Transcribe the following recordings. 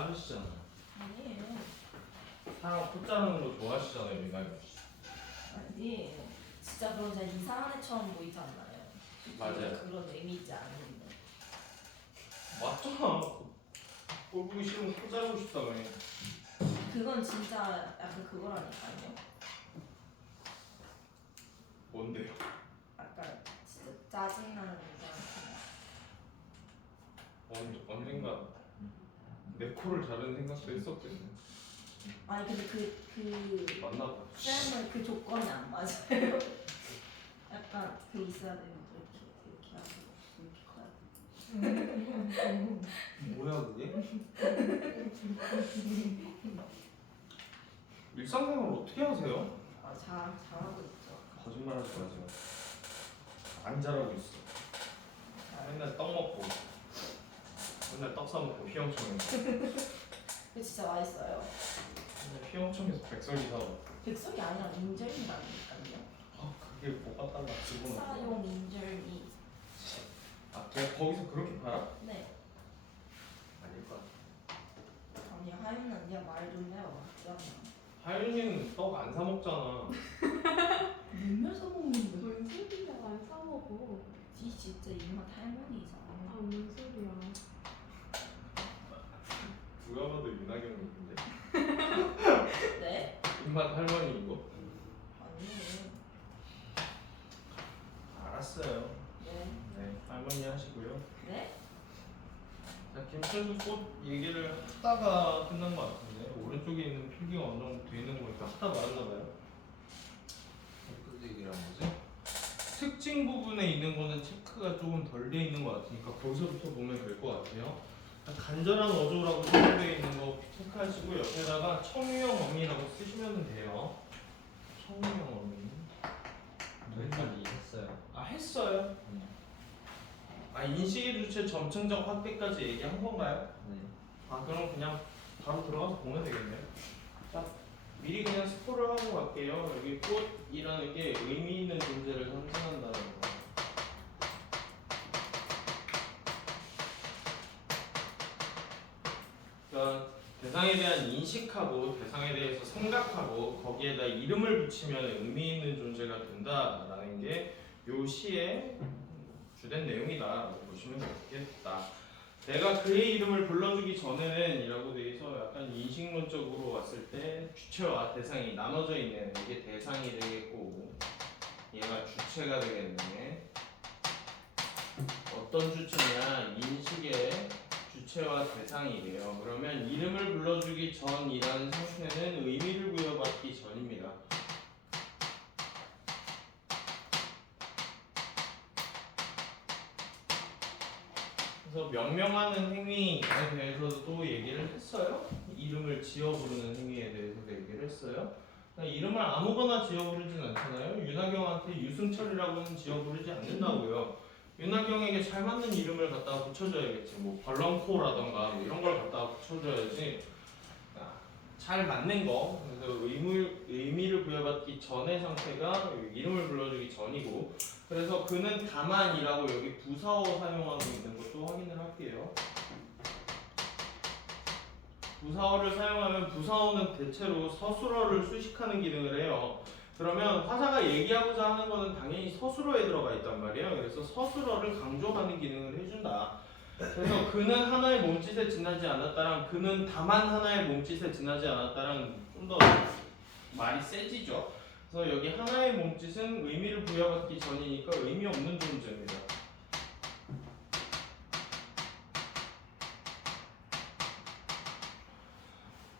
자르시잖아. 아니에요. 사람 코 자르는 거 좋아하시잖아요, 미나님. 아니에요. 진짜 그런 진짜 이상한 애처럼 보이지 않나요? 맞아요. 그런 의미지 않은데. 맞잖아. 꼴 보기 싫으면 코 자르고 싶다며. 그건 진짜 약간 그거라니까요. 뭔데요? 약간 진짜 짜증나는 사람. 언젠가 내 코를 자르는 생각도 했었거든요. 아니 근데 그 맞나 봐. 쌤은 그 조건이 안 맞아요. 약간 그 있어야 되는 이렇게 하고 이렇게 커야 돼. 뭐야 그게? 일상생활 어떻게 하세요? 아, 잘하고 있죠. 거짓말하지 마세요. 안 잘하고 있어. 맨날 떡 먹고, 맨날 떡 사 먹고 휘영청에서. 그 진짜 맛있어요. 맨날 휘영청에서 백설기 사 먹고. 백설이 아니라 인절미라니까요. 아 그게 뭐가 달라? 그거는. 사용 인절미. 아 걔 거기서 그렇게 팔아? 네. 아닐 거야. 아니 하윤 언니가 말 좀 해요. 맞잖아. 하윤이는 떡 안 사 먹잖아. 맨날 사 먹는데. 뭔 소리야? 안 사 먹어. 지 진짜 입맛 할머니잖아. 아, 뭔 소리야? 누가 봐도 윤하경인데. 네? 입맛 할머니 이거. 아니에요. 알았어요. 네. 네 할머니 하시고요. 네? 자 김철수 꽃 얘기를 하다가 끝난 것 같은데 오른쪽에 있는 필기가 어느 정도 돼 있는 거 보니까 하다 말았나 봐요. 어떤 얘기를 한 거지? 특징 부분에 있는 거는 체크가 조금 덜 돼 있는 것 같으니까 거기서부터 보면 될 것 같아요. 간절한 어조라고 적혀져 있는 거 체크하시고 옆에다가 청유형 어미라고 쓰시면 돼요. 청유형 어미. 여기까지 했어요. 아 했어요? 아 인식의 주체 점층적 확대까지 얘기한 건가요? 네. 아 그럼 그냥 바로 들어가서 보면 되겠네요. 자 미리 그냥 스포를 하고 갈게요. 여기 꽃이라는 게 의미 있는 존재를 상징한다는 거. 그러니까 대상에 대한 인식하고 대상에 대해서 생각하고 거기에다 이름을 붙이면 의미 있는 존재가 된다라는 게 요 시의 주된 내용이다라고 보시면 되겠다. 내가 그의 이름을 불러주기 전에는 이라고 돼 있어 약간 인식론적으로 왔을 때 주체와 대상이 나눠져 있는 이게 대상이 되겠고 얘가 주체가 되겠네. 어떤 주체냐? 인식의 주체와 대상이래요. 그러면 이름을 불러주기 전이라는 상태는 의미를 부여받기 전입니다. 그래서 명명하는 행위에 대해서도 얘기를 했어요. 이름을 지어 부르는 행위에 대해서도 얘기를 했어요. 이름을 아무거나 지어 부르진 않잖아요. 윤하경한테 유승철이라고는 지어 부르지 않는다고요. 윤하경에게 잘 맞는 이름을 갖다가 붙여줘야겠지. 뭐 벌렁코라던가 뭐 이런 걸 갖다가 붙여줘야지. 잘 맞는 거. 그래서 의미를 부여받기 전의 상태가 이름을 불러주기 전이고. 그래서 그는 다만이라고 여기 부사어 사용하고 있는 것도 확인을 할게요. 부사어를 사용하면 부사어는 대체로 서술어를 수식하는 기능을 해요. 그러면 화자가 얘기하고자 하는 거는 당연히 서술어에 들어가 있단 말이에요. 그래서 서술어를 강조하는 기능을 해준다. 그래서 그는 하나의 몸짓에 지나지 않았다랑 그는 다만 하나의 몸짓에 지나지 않았다랑 좀 더 말이 세지죠. 그래서 여기 하나의 몸짓은 의미를 부여받기 전이니까 의미 없는 존재입니다.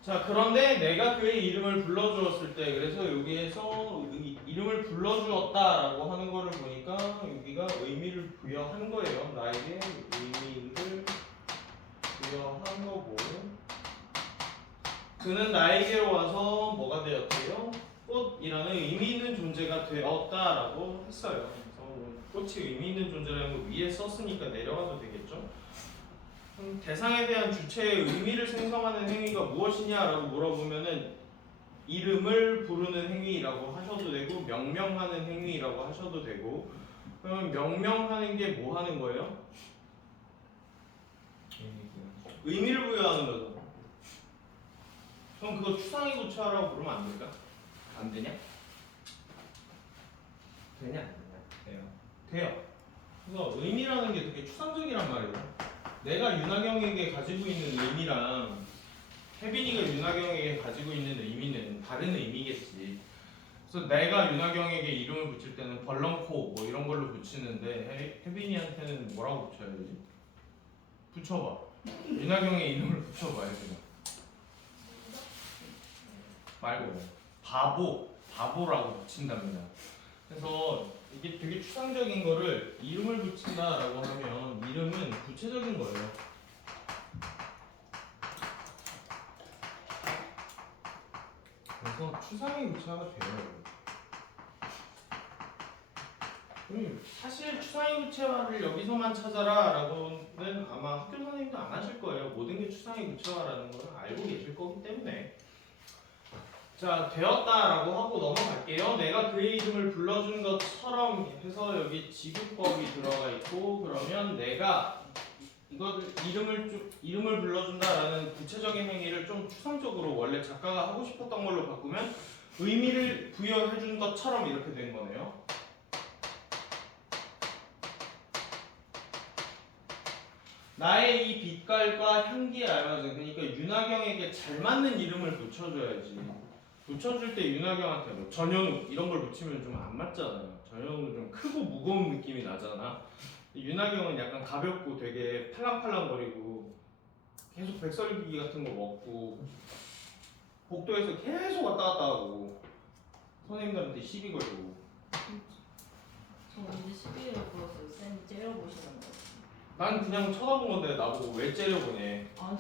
자 그런데 내가 그의 이름을 불러주었을 때 그래서 여기에서 이름을 불러주었다라고 하는 거를 보니까 여기가 의미를 부여한 거예요. 나에게 의미를 부여한 거고 그는 나에게로 와서 뭐가 되었대요? 꽃이라는 의미 있는 존재가 되었다라고 했어요. 그래서 꽃이 의미 있는 존재라는 거 위에 썼으니까 내려가도 되겠죠? 대상에 대한 주체의 의미를 생성하는 행위가 무엇이냐라고 물어보면은 이름을 부르는 행위라고 하셔도 되고 명명하는 행위라고 하셔도 되고 그러면 명명하는 게 뭐 하는 거예요? 의미를 부여하는 거죠. 그럼 그거 추상의 구체화라고 부르면 안 될까? 안 되냐? 되냐 안 되냐? 돼요. 돼요. 그래서 의미라는 게 되게 추상적이란 말이에요. 내가 윤하경에게 가지고 있는 의미랑 혜빈이가 윤하경에게 가지고 있는 의미는 다른 의미겠지. 그래서 내가 윤하경에게 이름을 붙일 때는 벌렁코 뭐 이런 걸로 붙이는데 혜빈이한테는 뭐라고 붙여야 되지? 붙여봐. 윤하경의 이름을 붙여봐요 그냥. 말고 바보라고 붙인답니다. 그래서 이게 되게 추상적인 거를 이름을 붙인다라고 하면 이름은 구체적인 거예요. 그래서 추상의 구체화가 돼요. 사실 추상의 구체화를 여기서만 찾아라라고는 아마 학교 선생님도 안 하실 거예요. 모든 게 추상의 구체화라는 걸 알고 계실 거기 때문에. 자, 되었다라고 하고 넘어갈게요. 내가 그의 이름을 불러준 것처럼 해서 여기 지구법이 들어가 있고, 그러면 내가 이름을 불러준다라는 구체적인 행위를 좀 추상적으로 원래 작가가 하고 싶었던 걸로 바꾸면 의미를 부여해준 것처럼 이렇게 된 거네요. 나의 이 빛깔과 향기에 알맞은, 그러니까 윤하경에게 잘 맞는 이름을 붙여줘야지. 붙여줄 때 윤하경한테 뭐 전현우 이런 걸 붙이면 좀 안 맞잖아요. 전현우는 좀 크고 무거운 느낌이 나잖아. 윤하경은 약간 가볍고 되게 팔랑팔랑거리고 계속 백설기기 같은 거 먹고 복도에서 계속 왔다 갔다 하고 선생님들한테 시비 걸고. 저 언제 11을 보였어요. 쌤이 째려보시는 거. 난 그냥 쳐다본 건데 나보고 왜 째려보네. 아니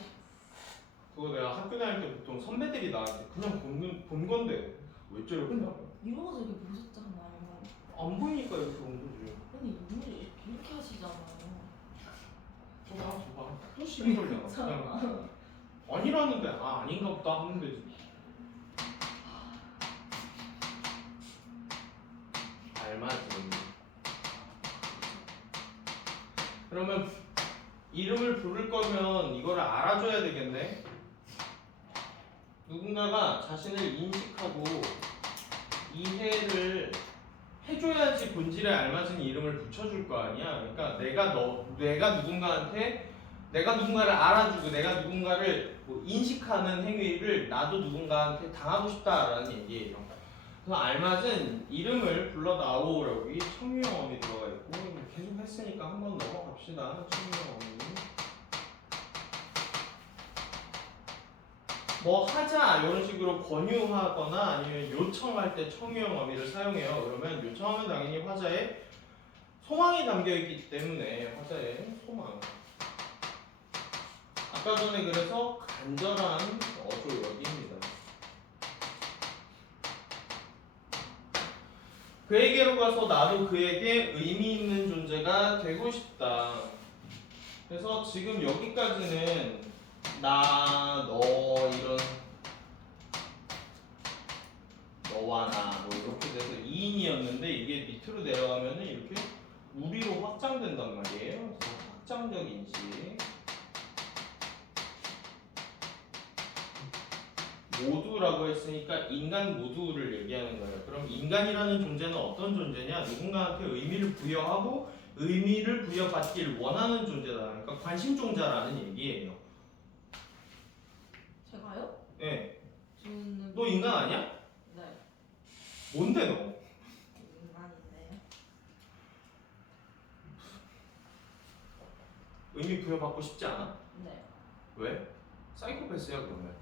그거 내가 학교 다닐 때 보통 선배들이 나한테 그냥 본 건데 왜 째려보냐. 이러고서 이렇게 보셨잖아요. 안 보이니까 이렇게 온 거지. 아니 눈이 이렇게 하시잖아요. 저봐 또 시비 걸잖아. 그냥 아니라는데 아닌가 보다 하면 되지. 알맞은. 그러면 이름을 부를 거면 이거를 알아줘야 되겠네. 누군가가 자신을 인식하고 이해를 해줘야지 본질에 알맞은 이름을 붙여줄 거 아니야. 그러니까 내가 누군가를 알아주고 내가 누군가를 뭐 인식하는 행위를 나도 누군가한테 당하고 싶다라는 얘기예요. 그래서 알맞은 이름을 불러다오라고 이 청유형어미 들어가 있고 계속 했으니까 한번 넘어갑시다. 청유형어미. 뭐 하자 이런 식으로 권유하거나 아니면 요청할 때 청유형 어미를 사용해요. 그러면 요청하면 당연히 화자에 소망이 담겨 있기 때문에 화자에 소망. 아까 전에 그래서 간절한 어조역입니다. 그에게로 가서 나도 그에게 의미 있는 존재가 되고 싶다. 그래서 지금 여기까지는 나, 너 이런 너와 나 뭐 이렇게 돼서 2인이었는데 이게 밑으로 내려가면은 이렇게 우리로 확장된단 말이에요. 그래서 확장적 인식. 모두라고 했으니까 인간 모두를 얘기하는 거예요. 그럼 인간이라는 존재는 어떤 존재냐? 누군가한테 의미를 부여하고 의미를 부여받길 원하는 존재다. 그러니까 관심종자라는 얘기예요. 제가요? 네. 저는 너 인간 아니야? 네 뭔데 너? 인간인데요. 의미 부여받고 싶지 않아? 네. 왜? 사이코패스야 그러면.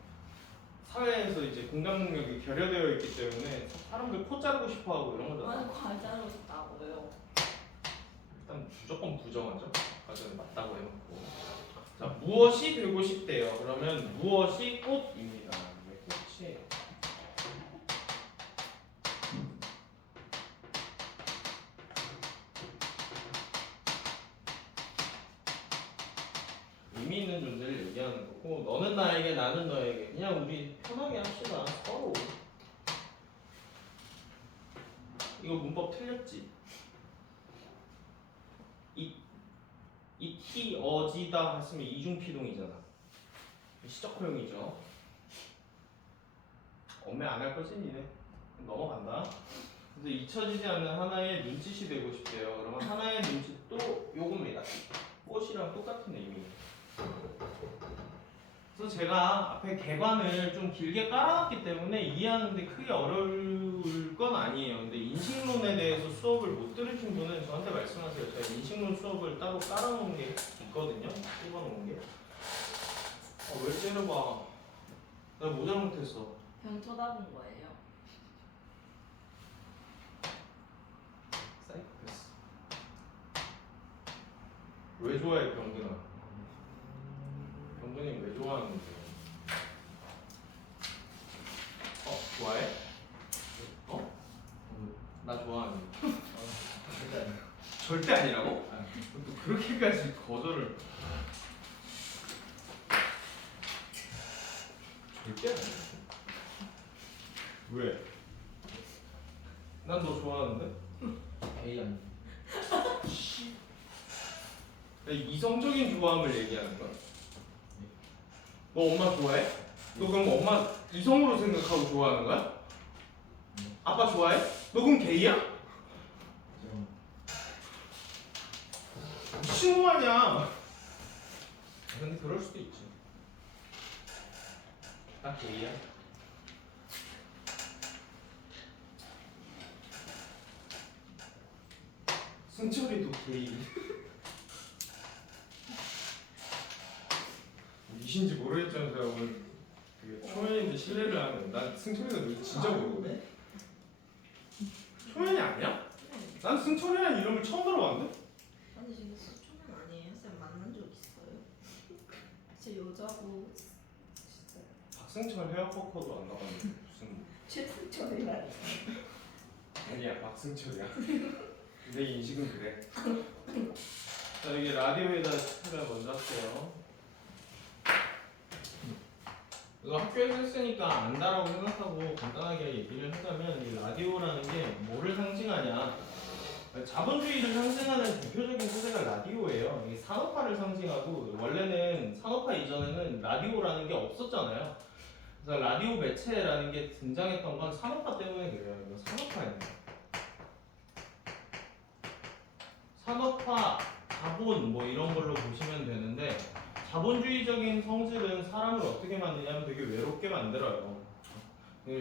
사회에서 이제 공감 능력이 결여되어 있기 때문에 사람들 코 자르고 싶어하고 이런 거잖아. 아니 과자로 싶다고요. 일단 무조건 부정하죠. 아까 전에 맞다고 해놓고. 자, 무엇이 되고 싶대요. 그러면 무엇이 꽃입니다. 왜 꽃이? 의미 있는 존재를 얘기하는 거고, 너는 나에게 나는 너에게. 그냥 우리 편하게 합시다. 서로. 이거 문법 틀렸지? 이티 어지다 했으면 이중피동이잖아. 시적 허용이죠. 경매 안 할 거지 니네. 넘어간다. 그래서 잊혀지지 않는 하나의 눈짓이 되고 싶대요. 그러면 하나의 눈짓도 요겁니다. 꽃이랑 똑같은 의미. 그래서 제가 앞에 개관을 좀 길게 깔아놨기 때문에 이해하는데 크게 어려울 건 아니에요. 근데 인식론에 대해서 수업을 못 들으신 분은 저한테 말씀하세요. 제가 인식론 수업을 따로 깔아놓은 게 있거든요. 찍어놓은 게. 왜 째려봐. 나 뭐 잘못했어. 병 쳐다본 거예요. 사이코패스. 왜 좋아해 병근아? 병근이 왜 좋아하는데? 좋아해? 나 좋아하는데. 절대 아니라고? 또 그렇게까지 거절을. 절대 아니야. 왜? 난 너 좋아하는데? A형. 이성적인 좋아함을 얘기하는 거야. 너 엄마 좋아해? 너 그럼 엄마 이성으로 생각하고 좋아하는 거야? 아빠 좋아해? 너 그럼 게이야? 미친놈 아니야. 근데 그럴 수도 있지. 나 게이야? 승철이도 게이. 이신지 모르겠지만 제가 오늘 초면인데 실례를 하는. 난 승철이가 누구 진짜 모르거든. 초면이 아니야? 난 승철이라는 이름을 처음 들어봤는데? 아니 지금 수초면 아니에요? 쌤 만난 적 있어요? 제 여자고 진짜 박승철 헤어커커도 안 나갔는데 무슨. 최승철이라니. 아니야 박승철이야. 내 인식은 그래. 자 여기 라디오에다 스피커를 먼저 할게요. 이거 학교에서 했으니까 안다라고 생각하고 간단하게 얘기를 하자면 이 라디오라는 게 뭐를 상징하냐. 자본주의를 상징하는 대표적인 소재가 라디오예요. 이 산업화를 상징하고 원래는 산업화 이전에는 라디오라는 게 없었잖아요. 그래서 라디오 매체라는 게 등장했던 건 산업화 때문에 그래요. 이거 산업화입니다. 산업화, 자본 뭐 이런 걸로 보시면 되는데 자본주의적인 성질은 사람을 어떻게 만드냐면 되게 외롭게 만들어요.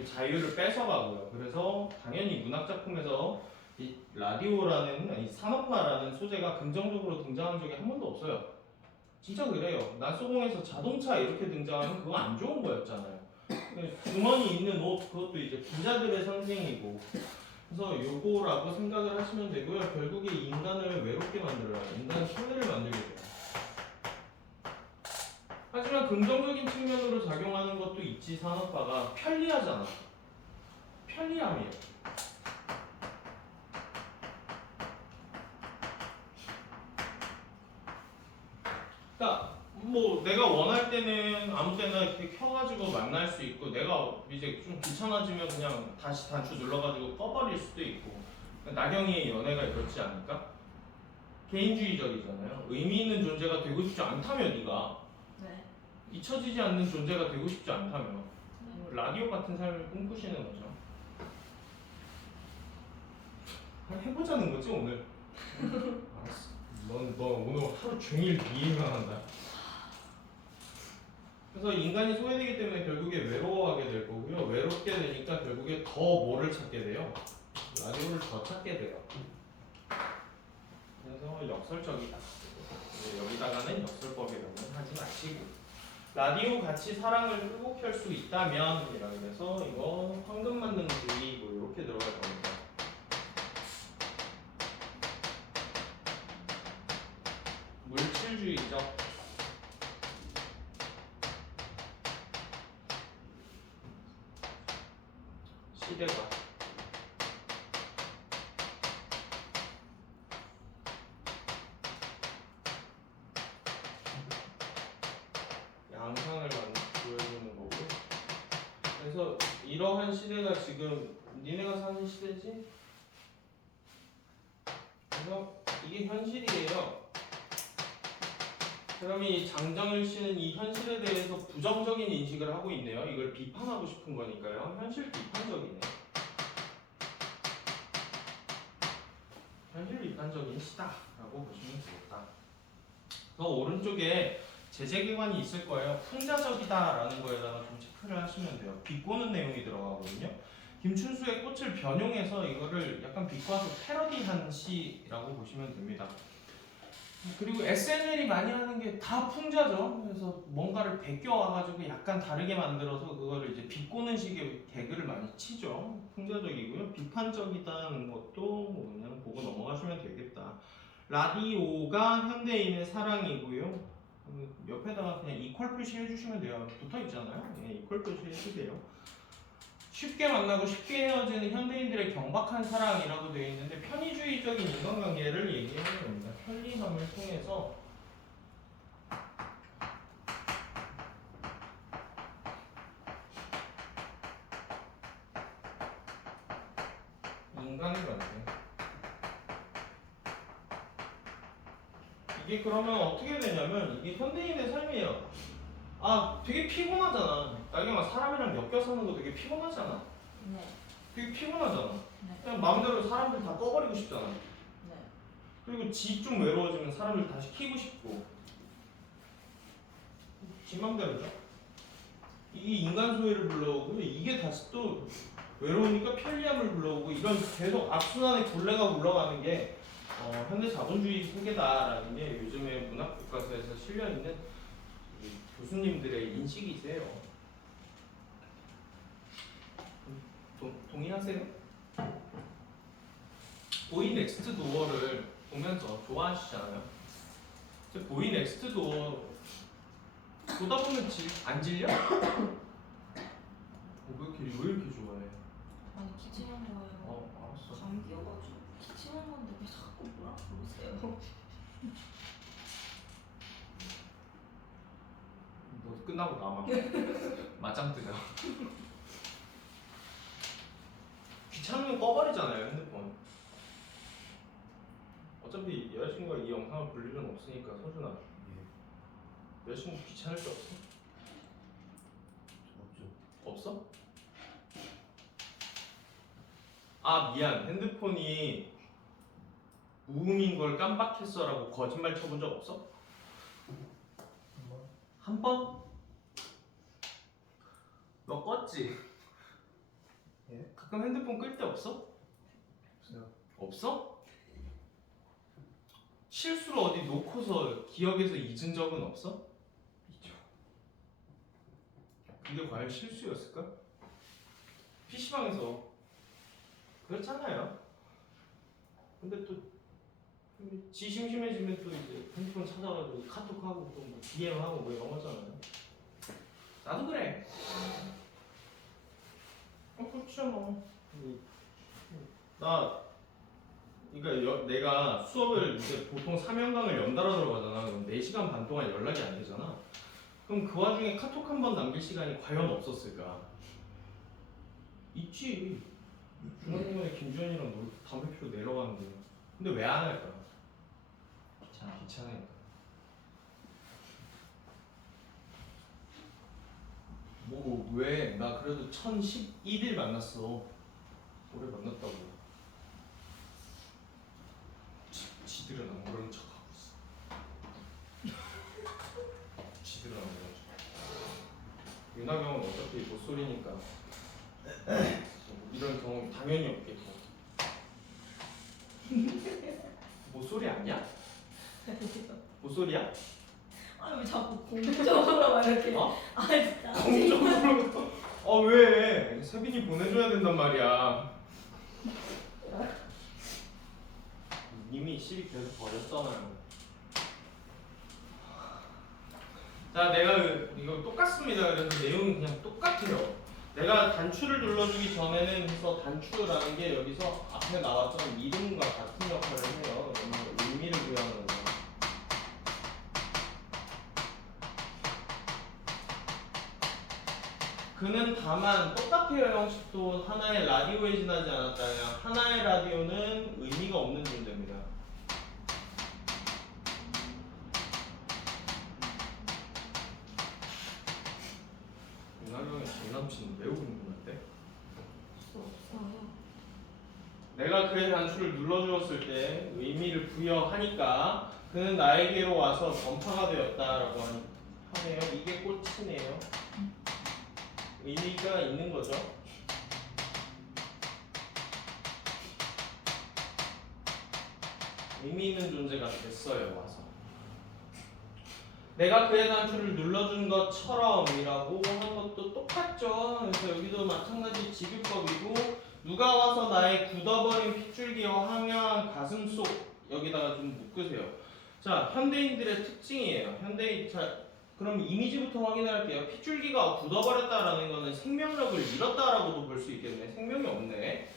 자유를 뺏어가고요. 그래서 당연히 문학작품에서 이 라디오라는 이 산업화라는 소재가 긍정적으로 등장한 적이 한 번도 없어요. 진짜 그래요. 난소공에서 자동차 이렇게 등장하면 그거 안 좋은 거였잖아요. 주머니 있는 옷 그것도 이제 부자들의 상징이고. 그래서 요거라고 생각을 하시면 되고요. 결국에 인간을 외롭게 만들어요. 인간 소외를 만들게 돼요. 하지만 긍정적인 측면으로 작용하는 것도 있지. 산업화가 편리하잖아. 편리함이에요. 그러니까 뭐 내가 원할 때는 아무 때나 이렇게 켜가지고 만날 수 있고 내가 이제 좀 귀찮아지면 그냥 다시 단추 눌러가지고 꺼버릴 수도 있고. 나경이의 연애가 그렇지 않을까? 개인주의적이잖아요. 의미 있는 존재가 되고 싶지 않다면 네가 네. 잊혀지지 않는 존재가 되고 싶지 않다면 라디오 같은 삶을 꿈꾸시는 거죠. 해보자는 거지 오늘. 알았어. 넌 오늘 하루 종일 네 일만 한다. 그래서 인간이 소외되기 때문에 결국에 외로워하게 될 거고요. 외롭게 되니까 결국에 더 뭐를 찾게 돼요? 라디오를 더 찾게 돼요. 그래서 역설적이다. 여기다가는 역설법이라고는 하지 마시고 라디오 같이 사랑을 회복할 수 있다면 이라고 해서 이거 황금 만능주의 뭐 이렇게 들어갈 겁니다. 물질주의죠. 시대가 양상을 보여주는 거고. 그래서 이러한 시대가 지금 니네가 사는 시대지? 그래서 이게 현실이에요. 그럼 이 장정일 씨는 이 현실에 대해서 부정적인 인식을 하고 있네요. 이걸 비판하고 싶은 거니까요. 현실 비판적이네. 현실 비판적인 시다라고 보시면 되겠다. 그래서 오른쪽에 제재기관이 있을 거예요. 풍자적이다라는 거에다가 좀 체크를 하시면 돼요. 비꼬는 내용이 들어가거든요. 김춘수의 꽃을 변용해서 이거를 약간 비꼬아서 패러디한 시라고 보시면 됩니다. 그리고 SNL이 많이 하는 게 다 풍자죠. 그래서 뭔가를 베껴와가지고 약간 다르게 만들어서 그거를 이제 비꼬는 식의 개그를 많이 치죠. 풍자적이고요. 비판적이다는 것도 뭐 그냥 보고 넘어가시면 되겠다. 라디오가 현대인의 사랑이고요. 옆에다가 그냥 이퀄 표시 해주시면 돼요. 붙어 있잖아요. 네, 이퀄 표시 해주세요. 쉽게 만나고 쉽게 헤어지는 현대인들의 경박한 사랑이라고 되어 있는데 편의주의적인 인간관계를 얘기하는 겁니다. 편리함을 통해서 인간관계. 이게 그러면 어떻게 되냐면 이게 현대인의 삶이에요. 아 되게 피곤하잖아. 나경아 사람이랑 엮여 사는 거 되게 피곤하잖아. 네. 되게 피곤하잖아. 네. 그냥 마음대로 사람들 다 꺼버리고 싶잖아. 네. 그리고 지 좀 외로워지면 사람들 다시 키고 싶고. 지 맘대로죠. 이게 인간 소외를 불러오고 이게 다시 또 외로우니까 편리함을 불러오고 이런 계속 악순환의 굴레가 굴러가는 게 현대 자본주의 세계다라는 게 요즘에 문학 교과서에서 실려 있는 교수님들의 인식이세요. 동의하세요? 보이 넥스트 도어를 보면서 좋아하시잖아요. 보이 넥스트 도어 보다 보면 안 질려? 왜 이렇게 좋아해? 아니 기침한 거예요. 알았어. 감기여가지고 기침한 건데 왜 자꾸 뭐라 그러세요? 너 끝나고 남아. 맞짱 뜨자. 귀찮으면 꺼버리잖아요 핸드폰. 어차피 여자친구가 이 영상을 볼 일은 없으니까 서준아. 여자친구 귀찮을 게 없어? 없어? 아 미안 핸드폰이 무음인 걸 깜빡했어라고 거짓말 쳐본 적 없어? 한 번? 너 껐지? 예? 가끔 핸드폰 끌 때 없어? 없어요. 없어? 실수로 어디 놓고서 기억에서 잊은 적은 없어? 있죠. 그게 과연 실수였을까? PC방에서 그렇잖아요. 근데 또 지 심심해지면 또 이제 핸드폰 찾아가지고 카톡하고 또 뭐 DM하고 뭐 이런 거잖아요. 나도 그래. 그렇죠. 나 그러니까 내가 수업을 이제 보통 3연강을 연달아 들어가잖아. 그럼 4시간 반 동안 연락이 안 되잖아. 그럼 그 와중에 카톡 한 번 남길 시간이 과연 없었을까? 있지. 중학년에 김주현이랑 담배 피러 내려가는데. 근데 왜 안 할까? 귀찮으니까. 뭐 왜? 나 그래도 1011일 만났어. 오래 만났다고. 지들은 안 그러는 척 하고 있어. 지들은 안 그러는 척. 윤하경은 어차피 못소리니까 이런 경험 당연히 없겠고. 못소리 아니야? 못소리야? 아니 왜 자꾸 공적으로 막 이렇게. 어? 아 진짜. 공적으로. 왜? 세빈이 보내줘야 된단 말이야. 이미 시비 계속 버렸잖아요. 자, 내가 이거 똑같습니다. 그래서 내용은 그냥 똑같아요. 내가 단추를 눌러주기 전에는 해서 단추라는 게 여기서 앞에 나왔던 이름과 같은 역할을 해요. 의미를 부여하는 거. 그는 다만 똑같아요 형식도 하나의 라디오에 지나지 않았다면 하나의 라디오는 의미가 없는 존재입니다. 남친 매우 궁금한데. 수 없어요. 내가 그의 단추를 눌러주었을 때 의미를 부여하니까 그는 나에게로 와서 전파가 되었다라고 하네요. 이게 꽃이네요. 의미가 있는 거죠. 의미 있는 존재가 됐어요. 와서 내가 그의 단추를 눌러준 것처럼이라고 하는 것도 똑같죠. 그래서 여기도 마찬가지 지규법이고 누가 와서 나의 굳어버린 핏줄기와 황량한 가슴속 여기다가 좀 묶으세요. 자, 현대인들의 특징이에요. 그럼 이미지부터 확인할게요. 핏줄기가 굳어버렸다라는 거는 생명력을 잃었다라고도 볼 수 있겠네. 생명이 없네.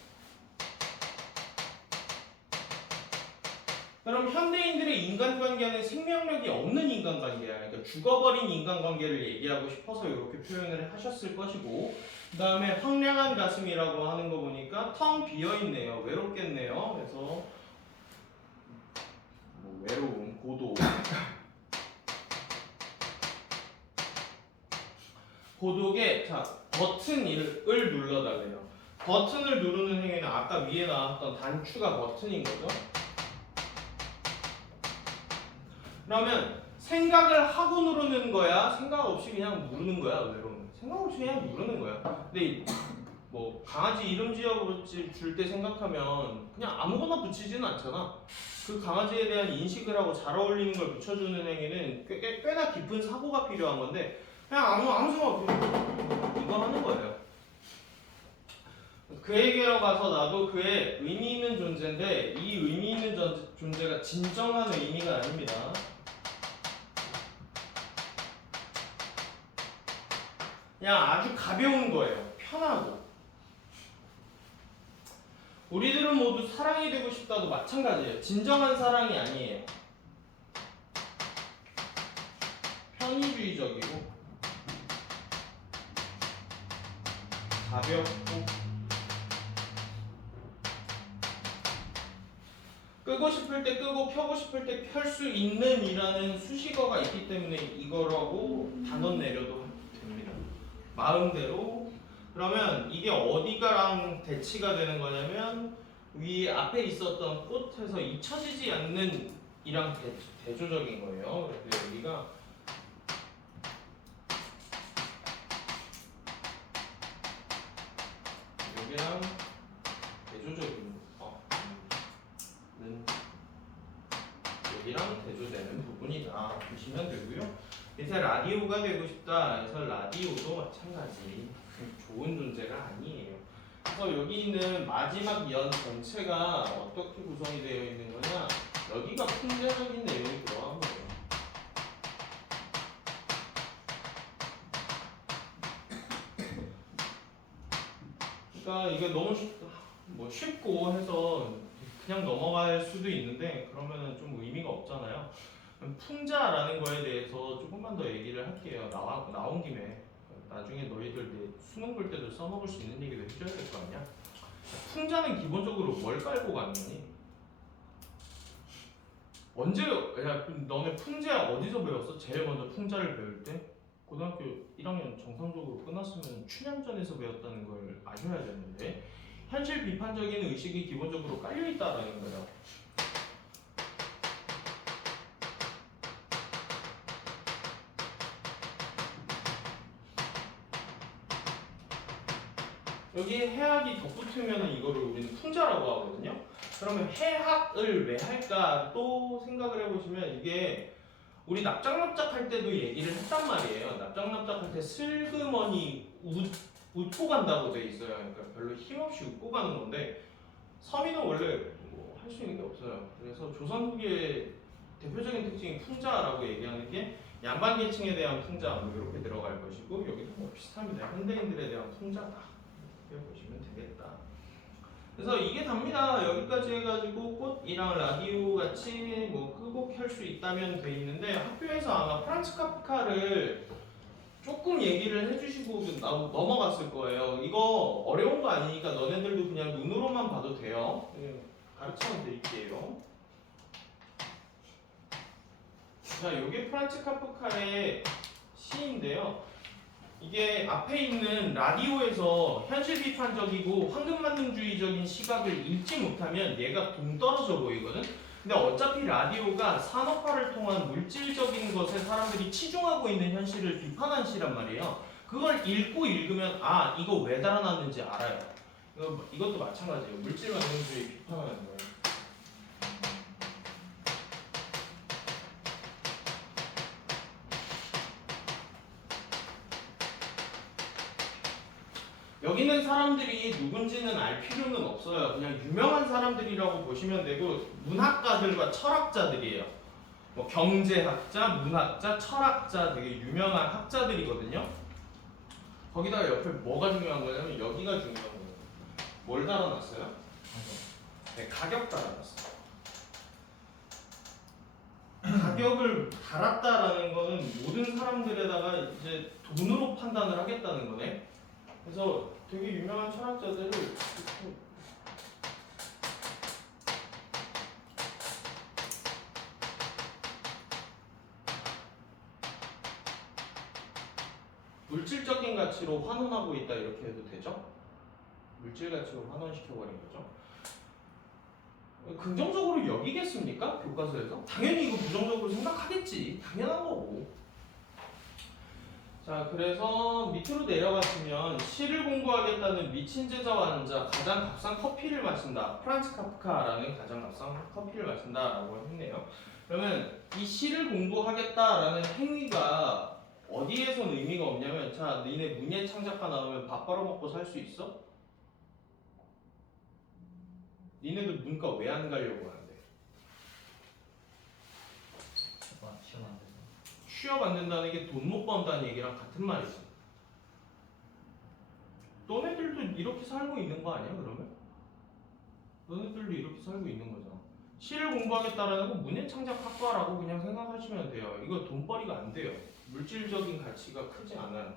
그럼 현대인들의 인간관계는 생명력이 없는 인간관계야. 그러니까 죽어버린 인간관계를 얘기하고 싶어서 이렇게 표현을 하셨을 것이고, 그 다음에 황량한 가슴이라고 하는 거 보니까 텅 비어있네요. 외롭겠네요. 그래서 뭐 외로움, 고독. 고독에 자 버튼을 눌러달래요. 버튼을 누르는 행위는 아까 위에 나왔던 단추가 버튼인 거죠. 그러면 생각을 하고 누르는 거야? 생각 없이 그냥 누르는 거야? 외로운 생각 없이 그냥 누르는 거야. 근데 뭐 강아지 이름 지어줄 때 생각하면 그냥 아무거나 붙이지는 않잖아. 그 강아지에 대한 인식을 하고 잘 어울리는 걸 붙여주는 행위는 꽤나 깊은 사고가 필요한 건데 그냥 아무 생각 없이 이거 하는 거예요. 그에게로 가서 나도 그의 의미 있는 존재인데 이 의미 있는 존재가 진정한 의미가 아닙니다. 그냥 아주 가벼운 거예요. 편하고. 우리들은 모두 사랑이 되고 싶다도 마찬가지예요. 진정한 사랑이 아니에요. 편의주의적이고 가볍고 끄고 싶을 때 끄고 켜고 싶을 때 켤 수 있는 이라는 수식어가 있기 때문에 이거라고 단어 내려도 됩니다. 마음대로. 그러면 이게 어디가랑 대치가 되는 거냐면 위 앞에 있었던 꽃에서 잊혀지지 않는 이랑 대조적인 거예요. 그래서 여기가 여기랑 대조적인 여기랑 대조되는 부분이다 보시면 되고요. 밑에 라디오가 되고 싶다 해서 라디오도 마찬가지 좋은 존재가 아니에요. 그래서 여기 있는 마지막 연 전체가 어떻게 구성이 되어 있는 거냐, 여기가 풍자적인 내용이 들어간 거예요. 그러니까 이게 너무 쉽고 해서 그냥 넘어갈 수도 있는데 그러면은 좀 의미가 없잖아요. 풍자라는 거에 대해서 조금만 더 얘기를 할게요. 나온 김에 나중에 너희들 수능 볼 때도 써먹을 수 있는 얘기도 해줘야 될 거 아니야? 풍자는 기본적으로 뭘 깔고 갔니? 언제, 야, 너네 풍자 어디서 배웠어? 제일 먼저 풍자를 배울 때? 고등학교 1학년 정상적으로 끝났으면 춘향전에서 배웠다는 걸 아셔야 되는데 현실 비판적인 의식이 기본적으로 깔려있다라는 거예요. 여기에 해학이 덧붙으면 이거를 우리는 풍자라고 하거든요. 그러면 해학을 왜 할까 또 생각을 해보시면 이게 우리 납작납작 할 때도 얘기를 했단 말이에요. 납작납작 할 때 슬그머니 웃고 간다고 돼 있어요. 그러니까 별로 힘없이 웃고 가는 건데 서민은 원래 뭐 할 수 있는 게 없어요. 그래서 조선 후기의 대표적인 특징이 풍자라고 얘기하는 게 양반 계층에 대한 풍자 뭐 이렇게 들어갈 것이고 여기도 뭐 비슷합니다. 현대인들에 대한 풍자다 이렇게 보시면 되겠다. 그래서 이게 답니다. 여기까지 해가지고 꽃이랑 라디오 같이 뭐 끄고 켤 수 있다면 돼 있는데 학교에서 아마 프란츠 카프카를 조금 얘기를 해주시고 넘어갔을 거예요. 이거 어려운 거 아니니까 너네들도 그냥 눈으로만 봐도 돼요. 가르쳐 드릴게요. 자, 이게 프란츠 카프카의 시인데요. 이게 앞에 있는 라디오에서 현실 비판적이고 황금만능주의적인 시각을 읽지 못하면 얘가 동떨어져 보이거든. 근데 어차피 라디오가 산업화를 통한 물질적인 것에 사람들이 치중하고 있는 현실을 비판한 시란 말이에요. 그걸 읽고 읽으면 아 이거 왜 달아났는지 알아요. 이것도 마찬가지예요. 물질만능주의 비판하는 거예요. 여기 있는 사람들이 누군지는 알 필요는 없어요. 그냥 유명한 사람들이라고 보시면 되고 문학가들과 철학자들이에요. 뭐 경제학자, 문학자, 철학자 되게 유명한 학자들이거든요. 거기다가 옆에 뭐가 중요한 거냐면 여기가 중요한 거예요. 뭘 달아놨어요? 네, 가격 달아놨어요. 가격을 달았다라는 거는 모든 사람들에다가 이제 돈으로 판단을 하겠다는 거네. 그래서 되게 유명한 철학자들을 물질적인 가치로 환원하고 있다 이렇게 해도 되죠? 물질 가치로 환원시켜버린 거죠. 긍정적으로 여기겠습니까? 교과서에서? 당연히 이거 부정적으로 생각하겠지. 당연한 거고. 자, 그래서 밑으로 내려가시면 시를 공부하겠다는 미친 제자와 앉아 가장 값싼 커피를 마신다. 프란츠 카프카라는 가장 값싼 커피를 마신다라고 했네요. 그러면 이 시를 공부하겠다라는 행위가 어디에선 의미가 없냐면 자, 니네 문예 창작가 나오면 밥 벌어먹고 살 수 있어? 니네들 문과 왜 안 가려고 하는데? 시험 안 돼서. 취업 안 된다는 게 돈 못 번다는 얘기랑 같은 말이지. 너네들도 이렇게 살고 있는 거 아니야 그러면? 너네들도 이렇게 살고 있는 거잖아. 시를 공부하겠다라는 건 문예창작학과라고 그냥 생각하시면 돼요. 이거 돈벌이가 안 돼요. 물질적인 가치가 크지 않아요.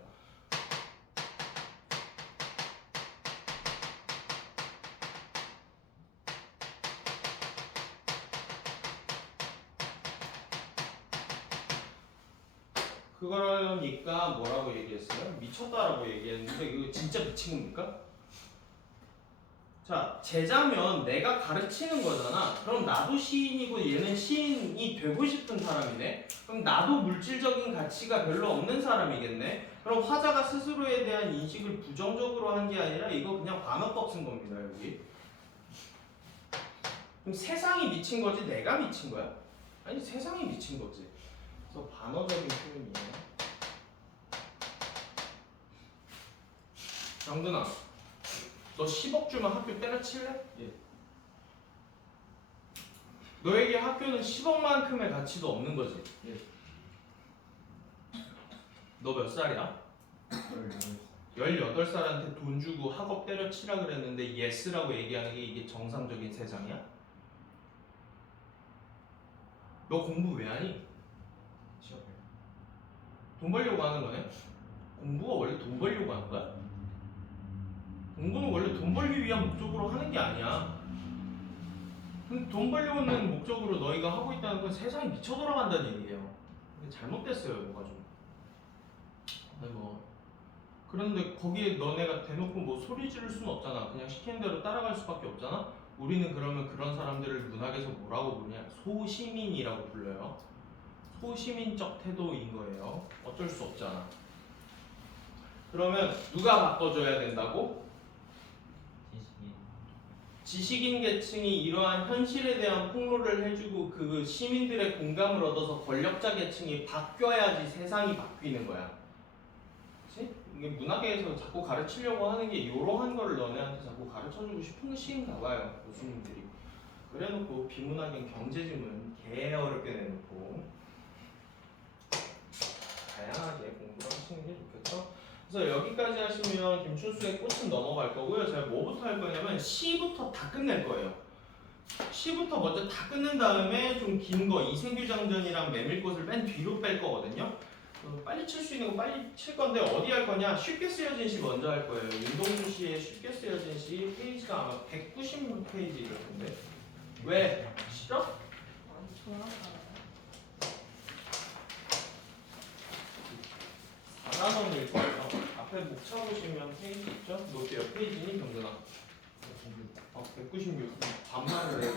그러니까 뭐라고 얘기했어요? 미쳤다라고 얘기했는데 이거 진짜 미친 겁니까? 자, 제자면 내가 가르치는 거잖아. 그럼 나도 시인이고 얘는 시인이 되고 싶은 사람이네. 그럼 나도 물질적인 가치가 별로 없는 사람이겠네. 그럼 화자가 스스로에 대한 인식을 부정적으로 한 게 아니라 이거 그냥 반어법 쓴 겁니다, 여기. 그럼 세상이 미친 거지 내가 미친 거야? 아니, 세상이 미친 거지. 그래서 반어적인 표현이에요. 정근아, 너 10억 주면 학교 때려칠래? 예. 너에게 학교는 10억만큼의 가치도 없는 거지? 예. 너 몇 살이야? 18살한테 돈 주고 학업 때려치라 그랬는데 예스라고 얘기하는 게 이게 정상적인 세상이야? 너 공부 왜 하니? 시험이요. 돈 벌려고 하는 거네? 공부가 원래 돈 벌려고 하는 거야? 공부는 원래 돈 벌기 위한 목적으로 하는 게 아니야. 근데 돈 벌려는 목적으로 너희가 하고 있다는 건 세상이 미쳐 돌아간다는 얘기예요. 근데 잘못됐어요, 뭐가 좀. 근데 뭐 그런데 거기에 너네가 대놓고 뭐 소리 지를 수는 없잖아. 그냥 시키는 대로 따라갈 수밖에 없잖아. 우리는 그러면 그런 사람들을 문학에서 뭐라고 부르냐? 소시민이라고 불러요. 소시민적 태도인 거예요. 어쩔 수 없잖아. 그러면 누가 바꿔줘야 된다고? 지식인. 지식인 계층이 이러한 현실에 대한 폭로를 해주고 그 시민들의 공감을 얻어서 권력자 계층이 바뀌어야지 세상이 바뀌는 거야. 그치? 이게 문학에서 자꾸 가르치려고 하는 게 이러한 거를 너네한테 자꾸 가르쳐주고 싶은 시인가 봐요. 교수님들이. 그래놓고 비문학인 경제지문 개 어렵게 내놓고 다양하게 공부를 하시는 게 좋겠죠? 그래서 여기까지 하시면 김춘수의 꽃은 넘어갈 거고요. 제가 뭐부터 할 거냐면 시부터 다 끝낼 거예요. 시부터 먼저 다 끝낸 다음에 좀 긴 거 이생규 장전이랑 메밀꽃을 맨 뒤로 뺄 거거든요. 빨리 칠 수 있는 거 빨리 칠 건데 어디 할 거냐? 쉽게 쓰여진 시 먼저 할 거예요. 윤동주 씨의 쉽게 쓰여진 시 페이지가 아마 190페이지일 텐데 왜? 싫어? 아니 좋아하잖아요. 나눠 낼 거예요. 앞에 목 쳐보시면 페이지 있죠? 노트 옆 페이지니 경전아. 196. 반말을 해요.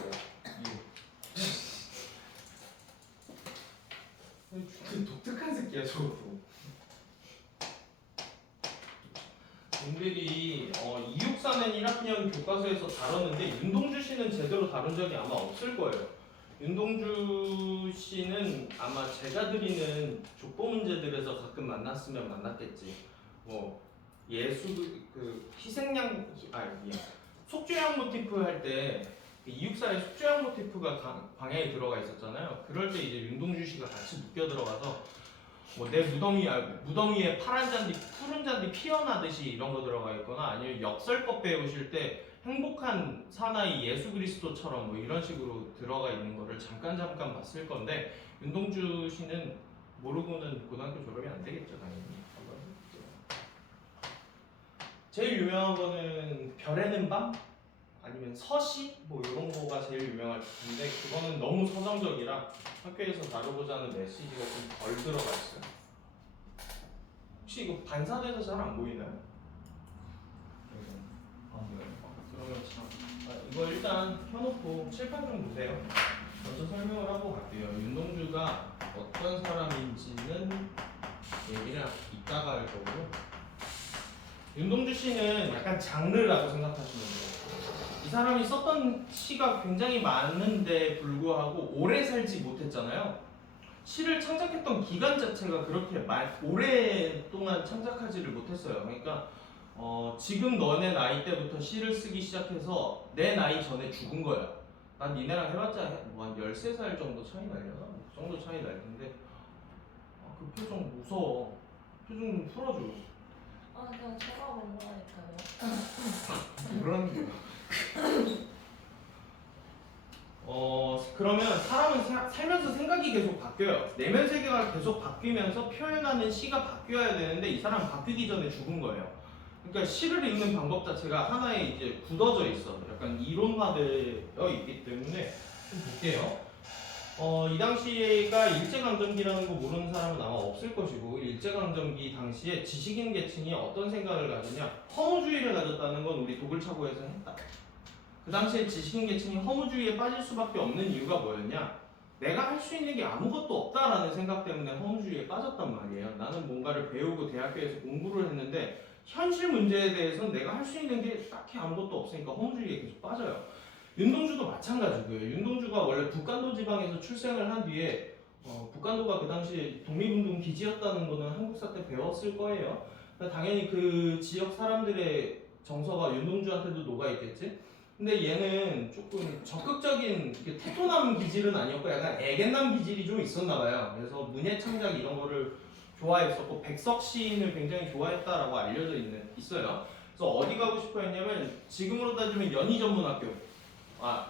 그 독특한 새끼야 저것도. 분들이 264년 1학년 교과서에서 다뤘는데 윤동주 씨는 제대로 다룬 적이 아마 없을 거예요. 윤동주 씨는 아마 제가 드리는 족보 문제들에서 가끔 만났으면 만났겠지. 뭐 예수 그 희생양 속죄양 모티프 할 때 264에 속죄양 모티프가 방향에 들어가 있었잖아요. 그럴 때 이제 윤동주 씨가 같이 묶여 들어가서 뭐 내 무덤 위에 파란 잔디 푸른 잔디 피어나듯이 이런 거 들어가 있거나 아니면 역설법 배우실 때 행복한 사나이 예수 그리스도처럼 뭐 이런 식으로 들어가 있는 거를 잠깐 봤을 건데 윤동주 씨는 모르고는 고등학교 졸업이 안 되겠죠 당연히. 제일 유명한 거는 별에는 밤 아니면 서시 뭐 이런 거가 제일 유명할 텐데 그거는 너무 서정적이라 학교에서 다루고자 하는 메시지가 좀 덜 들어가 있어요. 혹시 이거 반사돼서 잘 안 보이나요? 그러면 이거 일단 켜놓고 칠판 좀 보세요. 먼저 설명을 하고 갈게요. 윤동주가 어떤 사람인지는 얘기를 이따가 할 거고요. 윤동주 씨는 약간 장르라고 생각하시면 돼요. 이 사람이 썼던 시가 굉장히 많은데 불구하고 오래 살지 못했잖아요. 시를 창작했던 기간 자체가 그렇게 오랫동안 창작하지를 못했어요. 그러니까 지금 너네 나이 때부터 시를 쓰기 시작해서 내 나이 전에 죽은 거야. 난 니네랑 해봤자 한 13살 정도 차이 나려나? 그 정도 차이 날 텐데 그 표정 무서워. 표정 좀 풀어줘. 그냥 제가 본 거니까요. 그러는 거야. 그러면 사람은 살면서 생각이 계속 바뀌어요. 내면 세계가 계속 바뀌면서 표현하는 시가 바뀌어야 되는데 이 사람은 바뀌기 전에 죽은 거예요. 그러니까 시를 읽는 방법 자체가 하나에 이제 굳어져 있어. 약간 이론화되어 있기 때문에 좀 볼게요. 이 당시가 일제강점기라는 거 모르는 사람은 아마 없을 것이고 일제강점기 당시에 지식인 계층이 어떤 생각을 가지냐 허무주의를 가졌다는 건 우리 도굴차고에서 했다. 그 당시에 지식인 계층이 허무주의에 빠질 수밖에 없는 이유가 뭐였냐? 내가 할 수 있는 게 아무것도 없다라는 생각 때문에 허무주의에 빠졌단 말이에요. 나는 뭔가를 배우고 대학교에서 공부를 했는데 현실 문제에 대해서는 내가 할 수 있는 게 딱히 아무것도 없으니까 허무주의에 계속 빠져요. 윤동주도 마찬가지고요. 윤동주가 원래 북간도 지방에서 출생을 한 뒤에 북간도가 그 당시 독립운동 기지였다는 거는 한국사 때 배웠을 거예요. 그러니까 당연히 그 지역 사람들의 정서가 윤동주한테도 녹아있겠지? 근데 얘는 조금 적극적인 태토남 기질은 아니었고 약간 애견남 기질이 좀 있었나 봐요. 그래서 문예 창작 이런 거를 좋아했었고 백석 시인을 굉장히 좋아했다라고 알려져 있어요. 그래서 어디 가고 싶어 했냐면 지금으로 따지면 연희전문학교.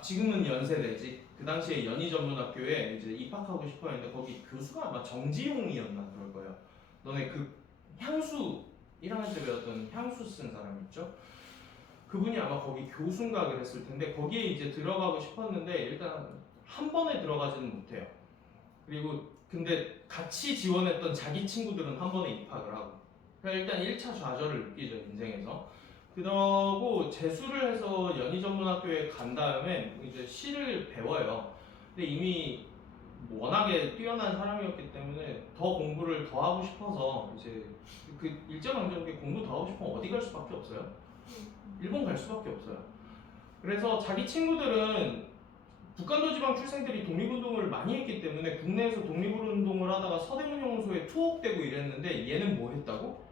지금은 연세대지. 그 당시에 연희전문학교에 이제 입학하고 싶어 했는데 거기 교수가 아마 정지용이었나 그럴 거예요. 너네 그 향수 1학년 때 배웠던 향수 쓴 사람 있죠? 그분이 아마 거기 교수인가 그랬을 텐데 거기에 이제 들어가고 싶었는데 일단 한 번에 들어가지는 못해요. 그리고 근데 같이 지원했던 자기 친구들은 한 번에 입학을 하고 그러니까 일단 1차 좌절을 느끼죠 인생에서. 그러고 재수를 해서 연희전문학교에 간 다음에 이제 시를 배워요. 근데 이미 워낙에 뛰어난 사람이었기 때문에 더 공부를 더 하고 싶어서 이제 그 일제강점기 공부 더 하고 싶으면 어디 갈 수밖에 없어요. 일본 갈 수밖에 없어요. 그래서 자기 친구들은 북간도 지방 출생들이 독립운동을 많이 했기 때문에 국내에서 독립운동을 하다가 서대문용소에 투옥되고 이랬는데 얘는 뭐 했다고?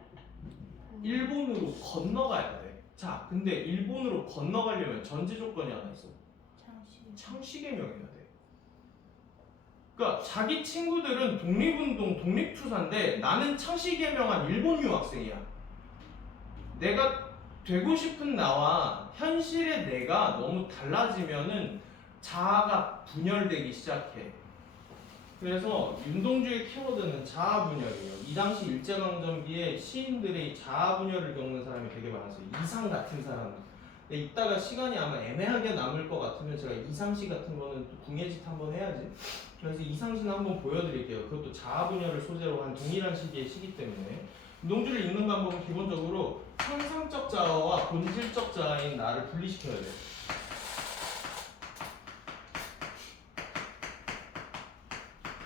일본으로 건너가야 돼. 자, 근데 일본으로 건너가려면 전제 조건이 하나 있어. 창씨개명해야 돼. 그러니까 자기 친구들은 독립운동, 독립투사인데 나는 창씨개명한 일본 유학생이야. 내가 되고 싶은 나와 현실의 내가 너무 달라지면은 자아가 분열되기 시작해. 그래서 윤동주의 키워드는 자아 분열이에요. 이 당시 일제강점기에 시인들이 자아 분열을 겪는 사람이 되게 많았어요. 이상 같은 사람. 근데 이따가 시간이 아마 애매하게 남을 것 같으면 제가 이상시 같은 거는 또 궁예짓 한번 해야지. 그래서 이상시는 한번 보여드릴게요. 그것도 자아 분열을 소재로 한 동일한 시기의 시기 때문에 운동주를 읽는 방법은 기본적으로 현상적 자아와 본질적 자아인 나를 분리시켜야 돼.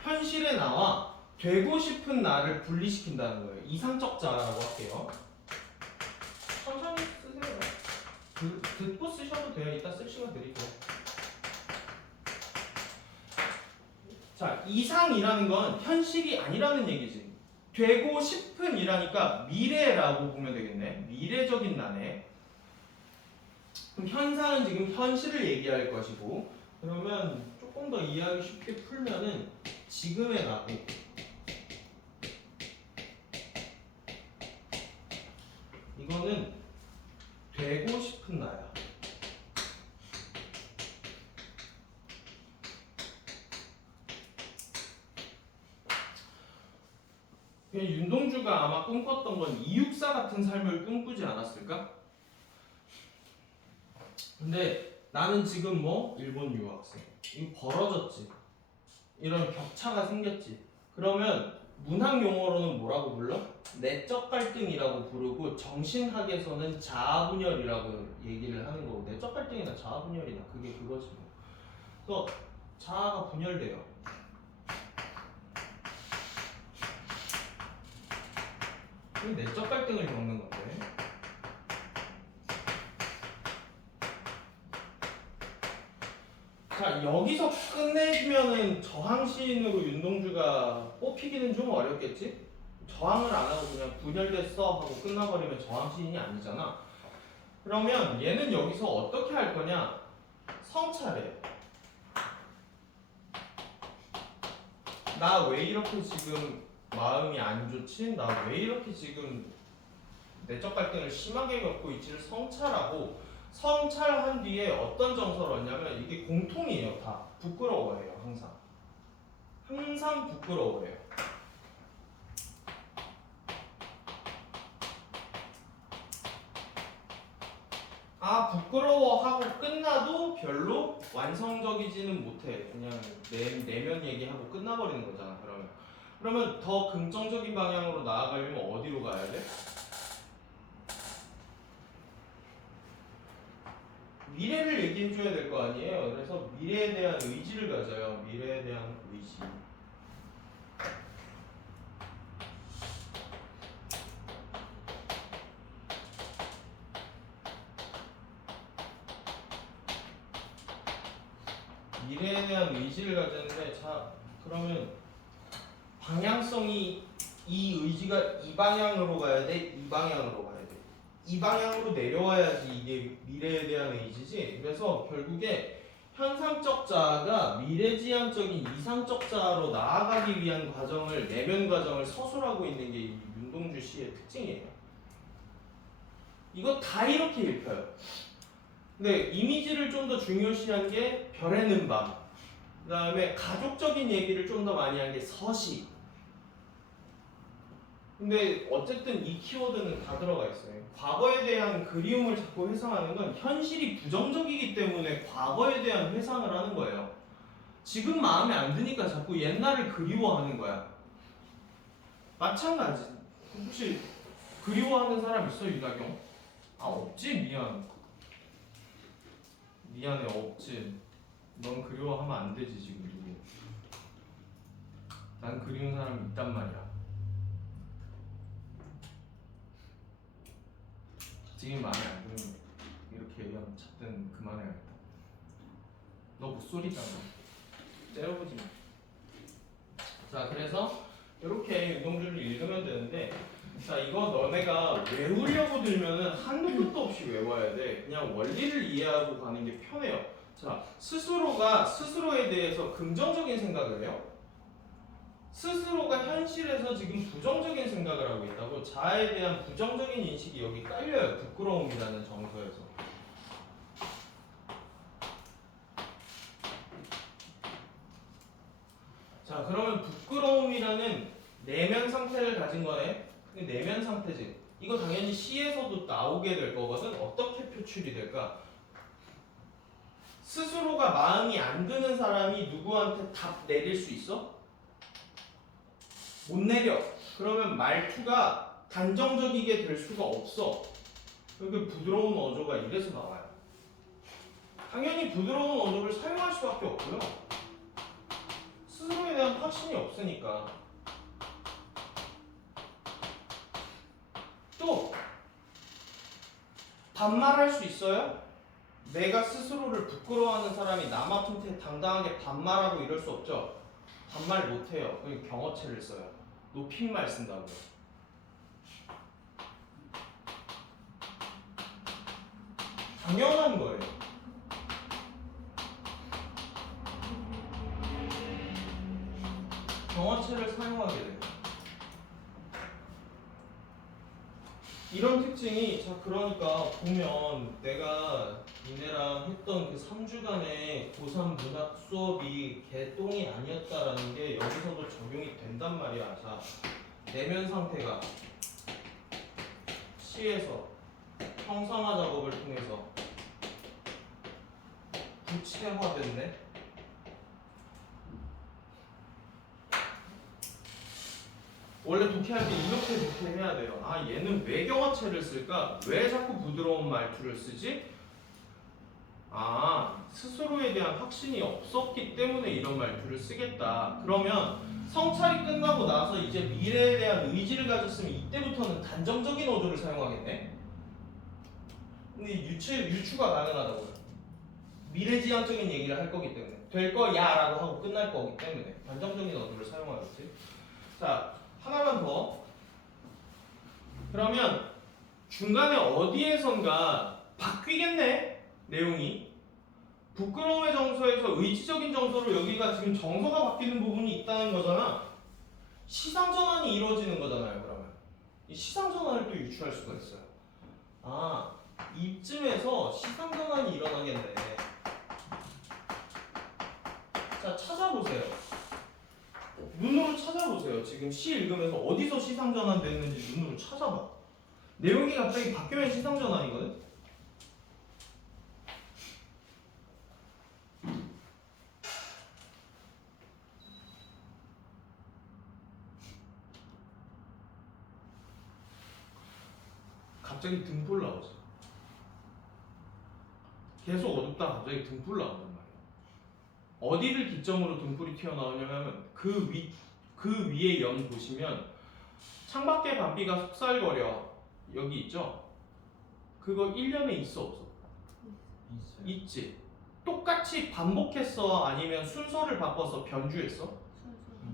현실의 나와 되고 싶은 나를 분리시킨다는 거예요. 이상적 자아라고 할게요. 천천히 쓰세요. 듣고 쓰셔도 돼요. 이따 쓸 시간 드릴게요. 자, 이상이라는 건 현실이 아니라는 얘기지. 되고 싶은 이라니까 미래라고 보면 되겠네. 미래적인 나네. 그럼 현상은 지금 현실을 얘기할 것이고, 그러면 조금 더 이해하기 쉽게 풀면은 지금의 나고 이거는 되고 싶은 나야. 그냥 윤동주가 아마 꿈꿨던 건 이육사 같은 삶을 꿈꾸지 않았을까? 근데 나는 지금 뭐 일본 유학생 이거 벌어졌지. 이런 격차가 생겼지. 그러면 문학 용어로는 뭐라고 불러? 내적 갈등이라고 부르고 정신학에서는 자아분열이라고 얘기를 하는 거고 내적 갈등이나 자아분열이나 그게 그거지 뭐. 그래서 자아가 분열돼요. 내적 갈등을 겪는 건데. 자, 여기서 끝내면은 저항시인으로 윤동주가 뽑히기는 좀 어렵겠지? 저항을 안 하고 그냥 분열됐어 하고 끝나버리면 저항시인이 아니잖아. 그러면 얘는 여기서 어떻게 할 거냐? 성찰해. 나 왜 이렇게 지금 마음이 안 좋지? 나 왜 이렇게 지금 내적 갈등을 심하게 겪고 있지를 성찰하고 성찰한 뒤에 어떤 정서를 얻냐면 이게 공통이에요. 다 부끄러워해요. 항상 부끄러워해요. 아 부끄러워하고 끝나도 별로 완성적이지는 못해. 그냥 내면 얘기하고 끝나버리는 거잖아. 그러면 더 긍정적인 방향으로 나아가려면 어디로 가야 돼? 미래를 얘기해 줘야 될 거 아니에요. 그래서 미래에 대한 의지를 가져요. 미래에 대한 의지. 미래에 대한 의지를 가졌는데 자 그러면 방향성이 이 의지가 이 방향으로 가야 돼? 이 방향으로 가야 돼? 이 방향으로 내려와야지 이게 미래에 대한 의지지. 그래서 결국에 현상적 자아가 미래지향적인 이상적 자아로 나아가기 위한 과정을 내면 과정을 서술하고 있는 게 이 윤동주 씨의 특징이에요. 이거 다 이렇게 읽혀요. 근데 이미지를 좀 더 중요시한 게 별에는 밤. 그 다음에 가족적인 얘기를 좀 더 많이 한 게 서시. 근데 어쨌든 이 키워드는 다 들어가 있어요. 과거에 대한 그리움을 자꾸 회상하는 건 현실이 부정적이기 때문에 과거에 대한 회상을 하는 거예요. 지금 마음에 안 드니까 자꾸 옛날을 그리워하는 거야. 마찬가지. 혹시 그리워하는 사람 있어, 유나경? 아 없지? 미안해 없지. 넌 그리워하면 안 되지 지금 누구. 난 그리운 사람이 있단 말이야. 지금 마음에 안 드는 이렇게 얘기하면 잣든 그만해야겠다. 너 목소리잖아. 째려보지 마. 자 그래서 이렇게 윤동주를 읽으면 되는데 자 이거 너네가 외우려고 들면은 한도 끝도 없이 외워야 돼. 그냥 원리를 이해하고 가는 게 편해요. 자 스스로가 스스로에 대해서 긍정적인 생각을 해요. 스스로가 현실에서 지금 부정적인 생각을 하고 있다고. 자아에 대한 부정적인 인식이 여기 깔려요. 부끄러움이라는 정서에서. 자 그러면 부끄러움이라는 내면 상태를 가진 거네. 내면 상태지. 이거 당연히 시에서도 나오게 될 거거든. 어떻게 표출이 될까? 스스로가 마음이 안 드는 사람이 누구한테 답 내릴 수 있어? 못 내려. 그러면 말투가 단정적이게 될 수가 없어. 여기 부드러운 어조가 이래서 나와요. 당연히 부드러운 어조를 사용할 수밖에 없고요. 스스로에 대한 확신이 없으니까. 또 반말할 수 있어요? 내가 스스로를 부끄러워하는 사람이 남 앞한테 당당하게 반말하고 이럴 수 없죠. 반말 못해요. 그냥 경어체를 써요. 높임말 쓴다고요. 당연한 거예요. 경어체를 사용하게 돼요. 이런 특징이, 자 그러니까 보면 내가 니네랑 했던 그 3주간의 고3 문학 수업이 개똥이 아니었다라는 게 여기서도 적용이 된단 말이야. 자, 내면 상태가 시에서 형상화 작업을 통해서 구체화됐네. 원래 독해할 때 이렇게 독해해야 돼요. 아, 얘는 왜 경어체를 쓸까? 왜 자꾸 부드러운 말투를 쓰지? 아, 스스로에 대한 확신이 없었기 때문에 이런 말투를 쓰겠다. 그러면 성찰이 끝나고 나서 이제 미래에 대한 의지를 가졌으면 이때부터는 단정적인 어조를 사용하겠네. 근데 유추가 가능하다고요. 미래지향적인 얘기를 할 거기 때문에 될 거야 라고 하고 끝날 거기 때문에 단정적인 어조를 사용하겠지. 자, 하나만 더. 그러면 중간에 어디에선가 바뀌겠네, 내용이. 부끄러움의 정서에서 의지적인 정서로 여기가 지금 정서가 바뀌는 부분이 있다는 거잖아. 시상전환이 이루어지는 거잖아요. 그러면 이 시상전환을 또 유추할 수가 있어요. 아, 이쯤에서 시상전환이 일어나겠네. 자, 찾아보세요. 눈으로 찾아보세요. 지금 시 읽으면서 어디서 시상전환 됐는지 눈으로 찾아봐. 내용이 갑자기 바뀌면 시상전환이거든. 갑자기 등불 나오죠. 계속 어둡다 갑자기 등불 나온단 말이에요. 어디를 기점으로 등불이 튀어나오냐면 그 위에 연 보시면 창밖에 밤비가 속살거려 여기 있죠? 그거 1년에 있어 없어? 있어요. 있지. 똑같이 반복했어 아니면 순서를 바꿔서 변주했어?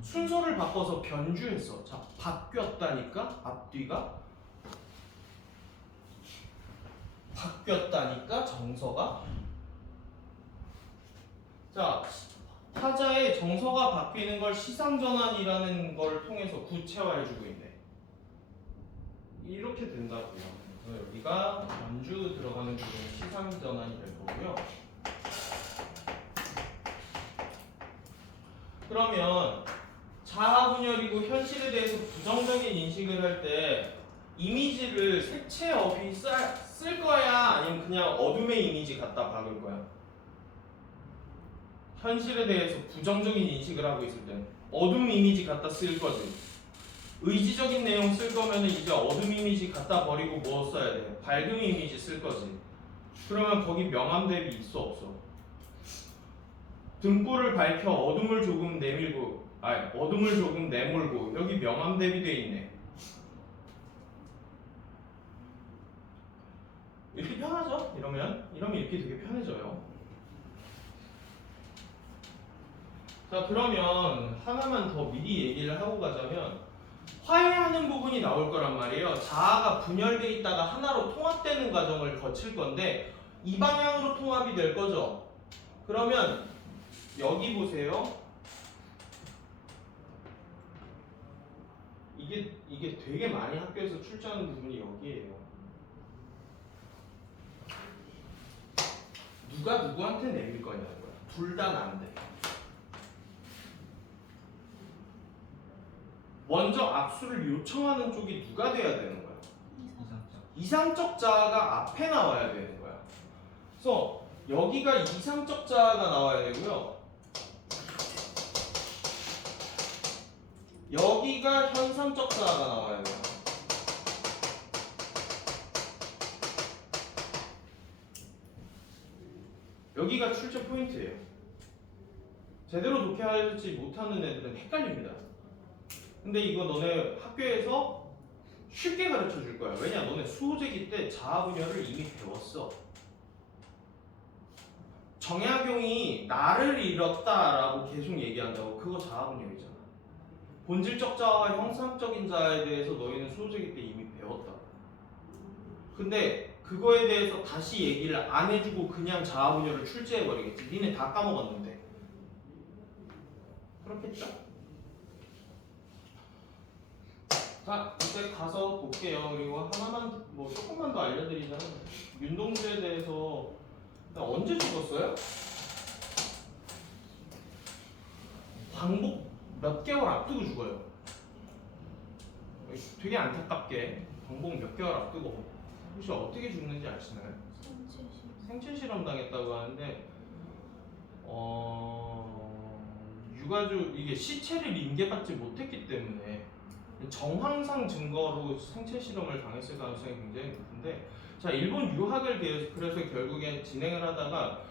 순서를 바꿔서 변주했어. 자, 바뀌었다니까 앞뒤가 바뀌었다니까 정서가. 자, 타자의 정서가 바뀌는 걸 시상전환이라는 걸 통해서 구체화해주고 있네. 이렇게 된다고요. 그래서 여기가 변주 들어가는 부분이 시상전환이 될 거고요. 그러면 자아분열이고 현실에 대해서 부정적인 인식을 할 때 이미지를 색채 없이 쓸 거야? 아니면 그냥 어둠의 이미지 갖다 박을 거야? 현실에 대해서 부정적인 인식을 하고 있을 땐 어둠 이미지 갖다 쓸 거지. 의지적인 내용 쓸 거면은 이제 어둠 이미지 갖다 버리고 뭐 써야 돼? 밝음 이미지 쓸 거지. 그러면 거기 명암 대비 있어 없어? 등불을 밝혀 어둠을 조금 내밀고, 어둠을 조금 내몰고 여기 명암 대비돼 있네. 이렇게 편하죠? 이러면 이렇게 되게 편해져요. 자, 그러면 하나만 더 미리 얘기를 하고 가자면 화해하는 부분이 나올 거란 말이에요. 자아가 분열돼 있다가 하나로 통합되는 과정을 거칠 건데 이 방향으로 통합이 될 거죠. 그러면 여기 보세요. 이게 되게 많이 학교에서 출제하는 부분이 여기에요. 누가 누구한테 내밀 거냐는 거야. 둘 다 난데. 먼저 악수를 요청하는 쪽이 누가 돼야 되는 거야? 이상적 자아가 앞에 나와야 되는 거야. 그래서 여기가 이상적 자아가 나와야 되고요. 여기가 현상적 자아가 나와야 돼요. 여기가 출제 포인트예요. 제대로 독해하지 못하는 애들은 헷갈립니다. 근데 이거 너네 학교에서 쉽게 가르쳐 줄 거야. 왜냐? 너네 수호제기 때 자아분열을 이미 배웠어. 정약용이 나를 잃었다라고 계속 얘기한다고. 그거 자아분열이잖아. 본질적 자와 형상적인 자에 대해서 너희는 수호제기 때 이미 배웠다. 근데 그거에 대해서 다시 얘기를 안 해주고 그냥 자아분열을 출제해버리겠지. 니네 다 까먹었는데. 그렇겠죠? 자, 이제 가서 볼게요. 그리고 하나만, 뭐 조금만 더 알려드리자면 윤동주에 대해서 언제 죽었어요? 광복 몇 개월 앞두고 죽어요. 되게 안타깝게 광복 몇 개월 앞두고. 혹시 어떻게 죽는지 아시나요? 생체 실험 당했다고 하는데 유가족 이게 시체를 인계받지 못했기 때문에 정황상 증거로 생체 실험을 당했을 가능성이 굉장히 높은데, 자, 일본 유학을 그래서 결국에 진행을 하다가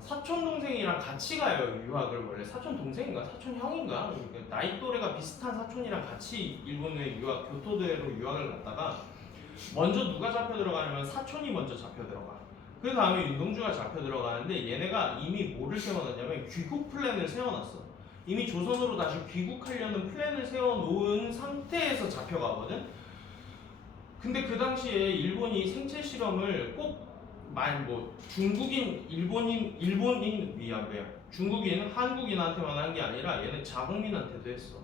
사촌 동생이랑 같이 가요. 유학을. 원래 사촌 동생인가 사촌 형인가, 그러니까 나이 또래가 비슷한 사촌이랑 같이 일본에 유학, 교토대로 유학을 갔다가 먼저 누가 잡혀 들어가냐면 사촌이 먼저 잡혀 들어가. 그 다음에 윤동주가 잡혀 들어가는데 얘네가 이미 뭐를 세워놨냐면 귀국 플랜을 세워놨어. 이미 조선으로 다시 귀국하려는 플랜을 세워놓은 상태에서 잡혀가거든. 근데 그 당시에 일본이 생체 실험을 꼭 중국인, 중국인, 한국인한테만 한 게 아니라 얘네 자국민한테도 했어.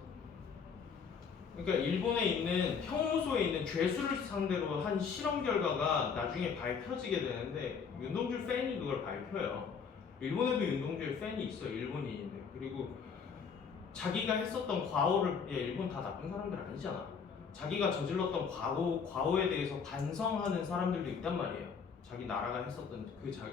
그러니까 일본에 있는 형무소에 있는 죄수를 상대로 한 실험 결과가 나중에 밝혀지게 되는데 윤동주 팬이 그걸 밝혀요. 일본에도 윤동주의 팬이 있어, 일본인인데. 그리고 자기가 했었던 과오를, 야, 일본 다 나쁜 사람들 아니잖아. 자기가 저질렀던 과오에 대해서 반성하는 사람들도 있단 말이에요. 자기 나라가 했었던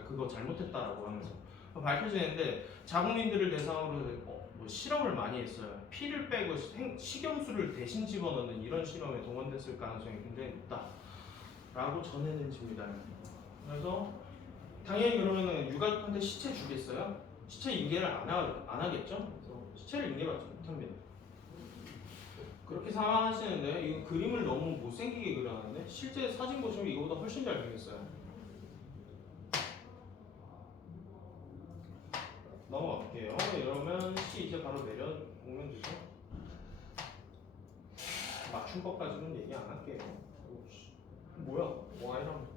그거 잘못했다라고 하면서 밝혀지는데, 자국민들을 대상으로 뭐 실험을 많이 했어요. 피를 빼고 식염수를 대신 집어넣는 이런 실험에 동원됐을 가능성이 굉장히 높다라고 전해는 집니다. 그래서 당연히 그러면은 유가족한테 시체 주겠어요? 시체 인계를 안 하겠죠? 그래서 시체를 인계받지 못합니다. 그렇게 상황하시는데, 이거 그림을 너무 못생기게 그려놨는데 실제 사진 보시면 이거보다 훨씬 잘 생겼어요. 넘어갈게요. 이러면 C 이제 바로 내려오면 되죠. 맞춤법까지는 얘기 안 할게요. 뭐야? Y랑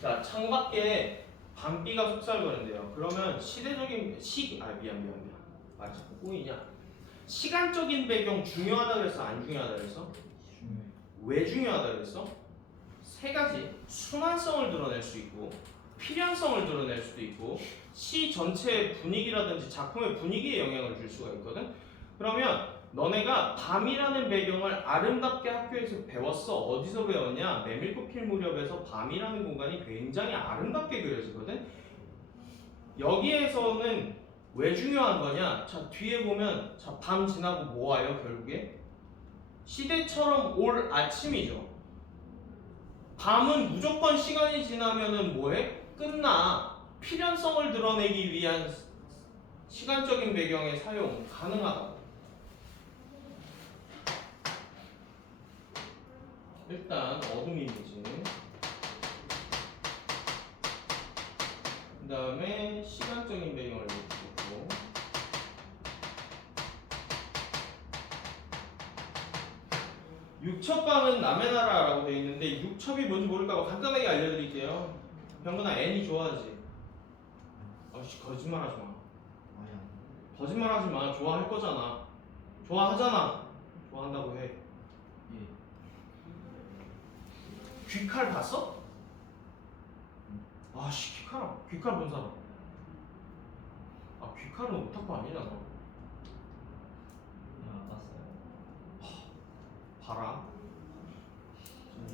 자, 창밖에 밤비가 속살거린대요. 그러면 시대적인 미안. 맞아. 꼬이냐? 시간적인 배경 중요하다 그랬어? 안 중요하다 그랬어? 중요해. 왜 중요하다 그랬어? 세 가지. 순환성을 드러낼 수 있고, 필연성을 드러낼 수도 있고, 시 전체의 분위기라든지 작품의 분위기에 영향을 줄 수가 있거든. 그러면 너네가 밤이라는 배경을 아름답게 학교에서 배웠어. 어디서 배웠냐? 메밀꽃 필 무렵에서 밤이라는 공간이 굉장히 아름답게 그려지거든. 여기에서는 왜 중요한 거냐? 자, 뒤에 보면, 자, 밤 지나고 뭐 와요? 결국에 시대처럼 올 아침이죠. 밤은 무조건 시간이 지나면은 뭐해? 끝나. 필연성을 드러내기 위한 시간적인 배경의 사용 가능하다. 일단 어둠 이미지, 그 다음에 시간적인 배경을 놓고, 육첩방은 남의 나라라고 되어 있는데 육첩이 뭔지 모를까봐 간단하게 알려드릴게요. 병근아, N이 좋아하지? 아씨, 거짓말하지 마. 아니야. 거짓말하지 마. 좋아할 거잖아. 좋아하잖아. 좋아한다고 해. 예. 귀칼 봤어? 아씨, 귀칼 본 사람. 아, 귀칼은 오타쿠 아니잖아. 안 봤어요. 봐라.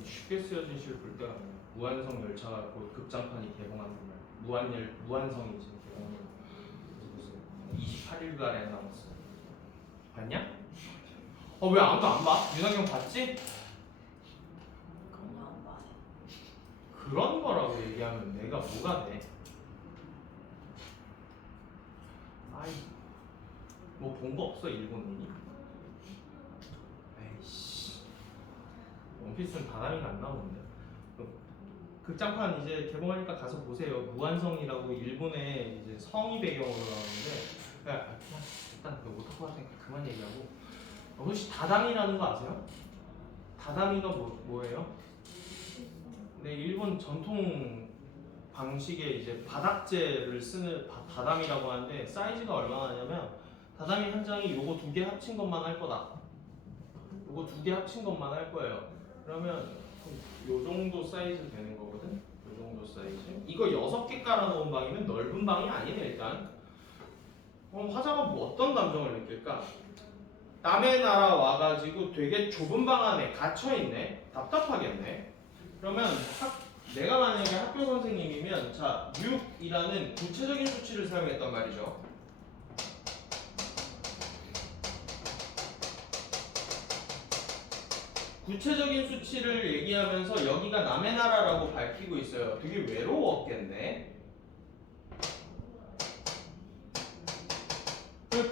쉽게 쓰여진 시를 볼 때가 아니야. 무한성 열차가 곧 극장판이 개봉하는 날. 무한성이 지금 개봉하는 날. 20 28일도 안 남았어. 봤냐? 왜 아무도 안 봐? 윤학경 봤지? 그냥 안 봐요. 그런 거라고 얘기하면 내가 뭐가 돼? 아이, 뭐 본 거 없어 일본인이? 에이씨, 원피스는 바람이가 안 나오는데. 극장판 이제 개봉하니까 가서 보세요. 무한성이라고 일본의 이제 성이 배경으로 나오는데, 일단 그 오타쿠 같으니까 그만 얘기하고. 혹시 다다미라는 거 아세요? 다다미가 뭐예요? 네, 일본 전통 방식의 이제 바닥재를 쓰는 다다미라고 하는데 사이즈가 얼마나 하냐면 다다미 한 장이 요거 두 개 합친 것만 할 거다. 요거 두 개 합친 것만 할 거예요. 그러면 요 정도 사이즈 되는 거거든. 요 정도 사이즈. 이거 6개 깔아놓은 방이면 넓은 방이 아니네 일단. 그럼 화자가 뭐 어떤 감정을 느낄까? 남의 나라 와가지고 되게 좁은 방 안에 갇혀있네. 답답하겠네. 그러면 내가 만약에 학교 선생님이면 자 6이라는 구체적인 수치를 사용했단 말이죠. 구체적인 수치를 얘기하면서 여기가 남의 나라라고 밝히고 있어요. 되게 외로웠겠네.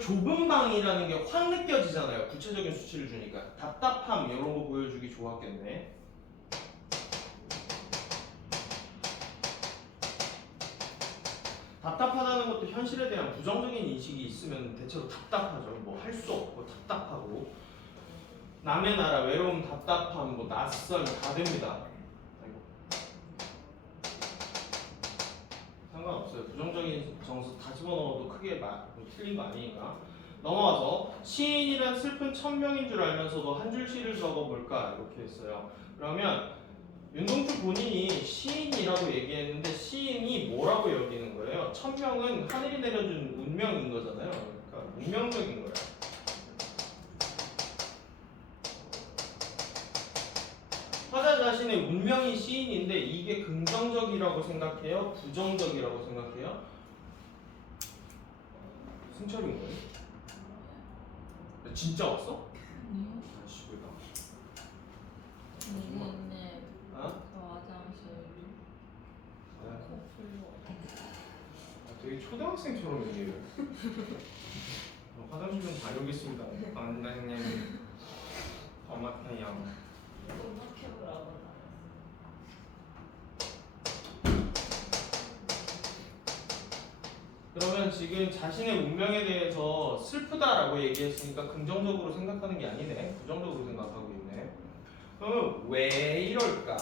좁은 방이라는 게 확 느껴지잖아요. 구체적인 수치를 주니까 답답함 이런 거 보여주기 좋았겠네. 답답하다는 것도 현실에 대한 부정적인 인식이 있으면 대체로 답답하죠. 뭐 할 수 없고 답답하고 남의 나라 외로움 답답함 뭐 낯선 다 됩니다. 아이고. 상관없어요. 부정적인 정서 다 집어넣어도 크게 틀린 거 아니니까. 넘어와서 시인이란 슬픈 천명인 줄 알면서도 한 줄 시를 적어볼까 이렇게 했어요. 그러면 윤동주 본인이 시인이라고 얘기했는데 시인이 뭐라고 여기는 거예요? 천명은 하늘이 내려준 운명인 거잖아요. 그러니까 운명적인 거예요. 화자 자신의 운명이 시인인데 이게 긍정적이라고 생각해요? 부정적이라고 생각해요? 승철이 온 거예요? 진짜 왔어? 아니요. 아씨 왜나? 선생님, 어? 저 화장실 커플로. 되게 초등학생처럼 얘기해요. 화장실 좀 다녀오겠습니다. 안녕님. 엄마타양. 음악해보라고 그러면 지금 자신의 운명에 대해서 슬프다라고 얘기했으니까 긍정적으로 생각하는 게 아니네. 부정적으로 생각하고 있네. 그러면 왜 이럴까?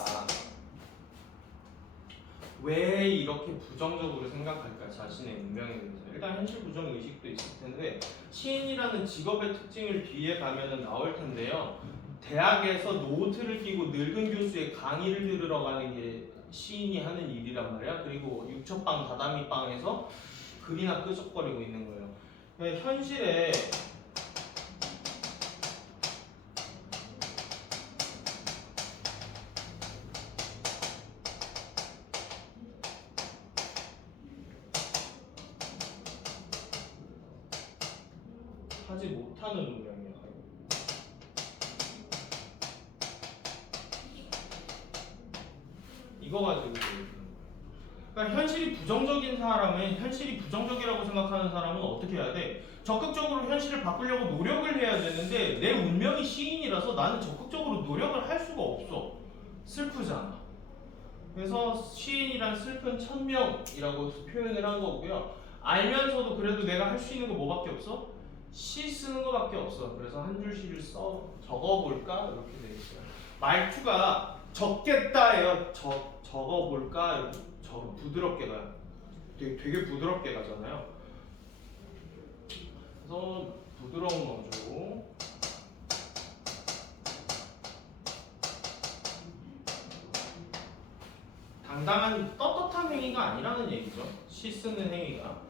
왜 이렇게 부정적으로 생각할까? 자신의 운명에 대해서. 일단 현실 부정 의식도 있을 텐데 시인이라는 직업의 특징을 뒤에 가면은 나올 텐데요. 대학에서 노트를 끼고 늙은 교수의 강의를 들으러 가는 게 시인이 하는 일이란 말이야. 그리고 육첩방 다다미방에서 글이나 끄적거리고 있는 거예요. 그러니까 현실에 하지 못하는 운명이야. 이거 가지고 얘기하는 거야. 그러니까 현실이 부정적인 사람은 현실이 부정적이라고 생각하는 사람은 어떻게 해야 돼? 적극적으로 현실을 바꾸려고 노력을 해야 되는데 내 운명이 시인이라서 나는 적극적으로 노력을 할 수가 없어. 슬프잖아. 그래서 시인이란 슬픈 천명이라고 표현을 한 거고요. 알면서도 그래도 내가 할 수 있는 거 뭐밖에 없어? 시 쓰는 거밖에 없어. 그래서 한 줄 시를 적어볼까? 이렇게 돼 있어요. 말투가 적겠다예요. 적어볼까? 이렇게 부드럽게 가요. 되게 부드럽게 가잖아요. 그래서 부드러운 어조. 당당한 떳떳한 행위가 아니라는 얘기죠. 시 쓰는 행위가.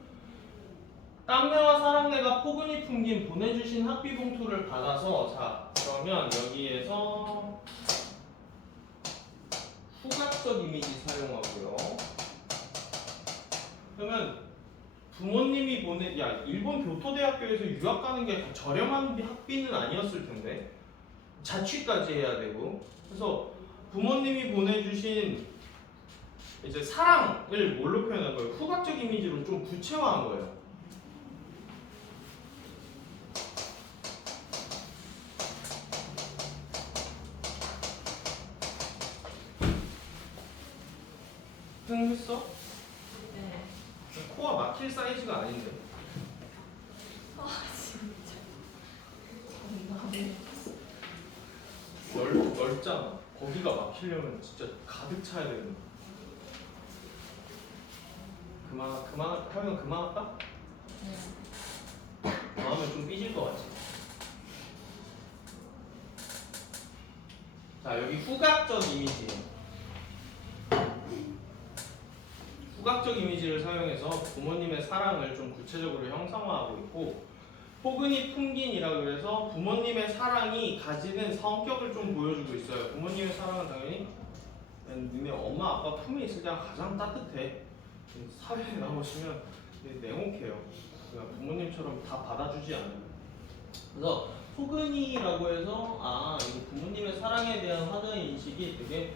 땀내와 사랑내가 포근히 풍긴 보내주신 학비 봉투를 받아서 자 그러면 여기에서 후각적 이미지 사용하고요. 그러면 부모님이 일본 교토대학교에서 유학 가는 게 저렴한 학비는 아니었을 텐데 자취까지 해야 되고 그래서 부모님이 보내주신 이제 사랑을 뭘로 표현한 거예요? 후각적 이미지로 좀 구체화한 거예요. 흥했어? 네. 코가 막힐 사이즈가 아닌데. 아 진짜. 넓잖아. 거기가 막히려면 진짜 가득 차야 되는. 그만할까? 네. 다음에 좀 삐질 것 같지. 자 여기 후각적 이미지예요. 후각적 이미지를 사용해서 부모님의 사랑을 좀 구체적으로 형상화하고 있고 포근히 풍긴이라고 해서 부모님의 사랑이 가지는 성격을 좀 보여주고 있어요. 부모님의 사랑은 당연히 니네 엄마 아빠 품에 있을 때가 가장 따뜻해. 사회에 나오시면 냉혹해요. 그러니까 부모님처럼 다 받아주지 않아요. 그래서 포근히라고 해서 이거 부모님의 사랑에 대한 화자의 인식이 되게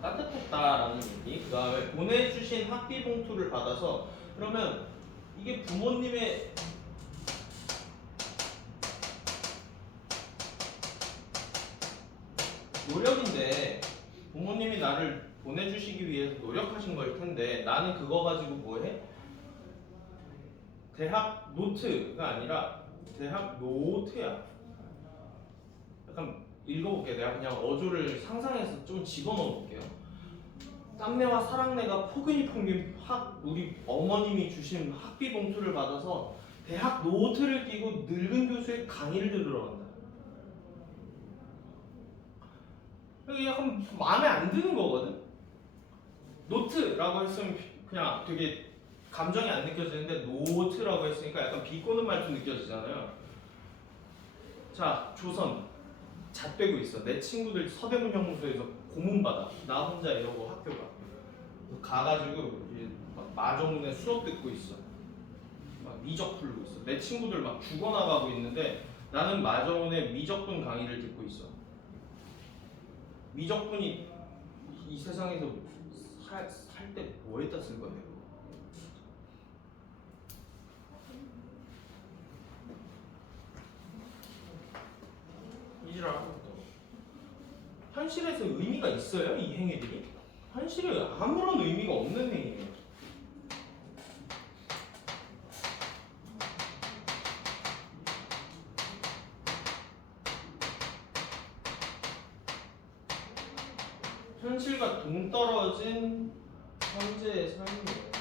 따뜻했다라는 얘기. 그 다음에 보내주신 학비 봉투를 받아서 그러면 이게 부모님의 노력인데 부모님이 나를 보내주시기 위해서 노력하신 걸 텐데 나는 그거 가지고 뭐해? 대학 노트가 아니라 대학 노트야. 약간 읽어볼게. 내가 그냥 어조를 상상해서 좀 집어넣어 볼게요. 땀내와 사랑내가 포근히 풍긴 우리 어머님이 주신 학비 봉투를 받아서 대학 노트를 끼고 늙은 교수의 강의를 들으러 간다. 이게 약간 마음에 안 드는 거거든. 노트라고 했으면 그냥 되게 감정이 안 느껴지는데 노트라고 했으니까 약간 비꼬는 말도 느껴지잖아요. 자, 조선 잣되고 있어. 내 친구들 서대문 형무소에서 고문받아. 나 혼자 이러고 학교 가가지고 이제 막 마정문에 수업 듣고 있어. 막 미적 풀고 있어. 내 친구들 막 죽어나가고 있는데 나는 마정문에 미적분 강의를 듣고 있어. 미적분이 이 세상에서 살 때 뭐에다 쓴 거예요? 이지라고. 현실에서 의미가 있어요? 이 행위들이? 현실에 아무런 의미가 없는 행위예요. 현실과 동떨어진 현재의 삶이에요.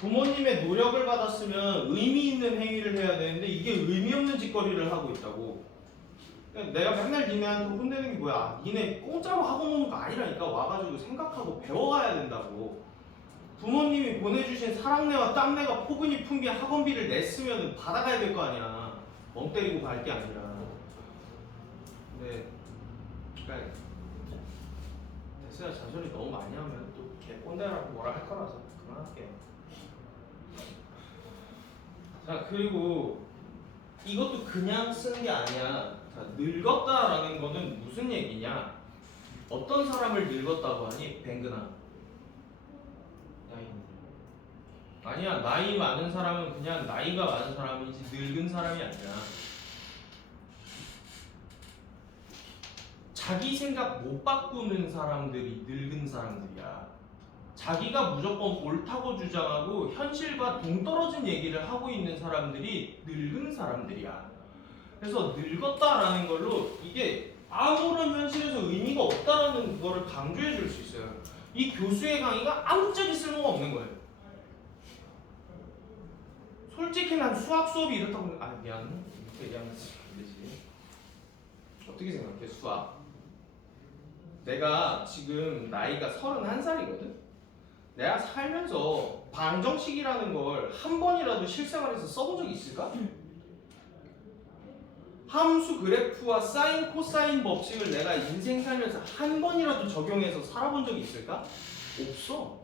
부모님의 노력을 받았으면 의미 있는 행위를 해야 되는데 이게 의미 없는 짓거리를 하고 있다고. 내가 맨날 니네한테 혼내는 게 뭐야? 니네 공짜로 학원 오는 거 아니라니까. 와가지고 생각하고 배워가야 된다고. 부모님이 보내주신 사랑내와 땀내가 포근히 풍긴 학원비를 냈으면 받아가야 될 거 아니야. 멍 때리고 갈 게 아니라. 근데 그러니까 됐어요. 잔소리 너무 많이 하면 또 개꼰대라고 뭐라 할 거라서 그만할게요. 자, 그리고 이것도 그냥 쓴 게 아니야. 자, 늙었다라는 거는 무슨 얘기냐? 어떤 사람을 늙었다고 하니? 뱅그나. 아니야. 나이 많은 사람은 그냥 나이가 많은 사람이지 늙은 사람이 아니야. 자기 생각 못 바꾸는 사람들이 늙은 사람들이야. 자기가 무조건 옳다고 주장하고 현실과 동떨어진 얘기를 하고 있는 사람들이 늙은 사람들이야. 그래서 늙었다라는 걸로 이게 아무런 현실에서 의미가 없다라는 거를 강조해 줄 수 있어요. 이 교수의 강의가 아무짝에 쓸모가 없는 거예요. 솔직히 난 수학 수업이 이렇다고 미안. 이렇게 얘기하면 안 되지. 어떻게 생각해? 수학. 내가 지금 나이가 31살이거든? 내가 살면서 방정식이라는 걸 한 번이라도 실생활에서 써본 적이 있을까? 함수 그래프와 사인 코사인 법칙을 내가 인생 살면서 한 번이라도 적용해서 살아본 적이 있을까? 없어.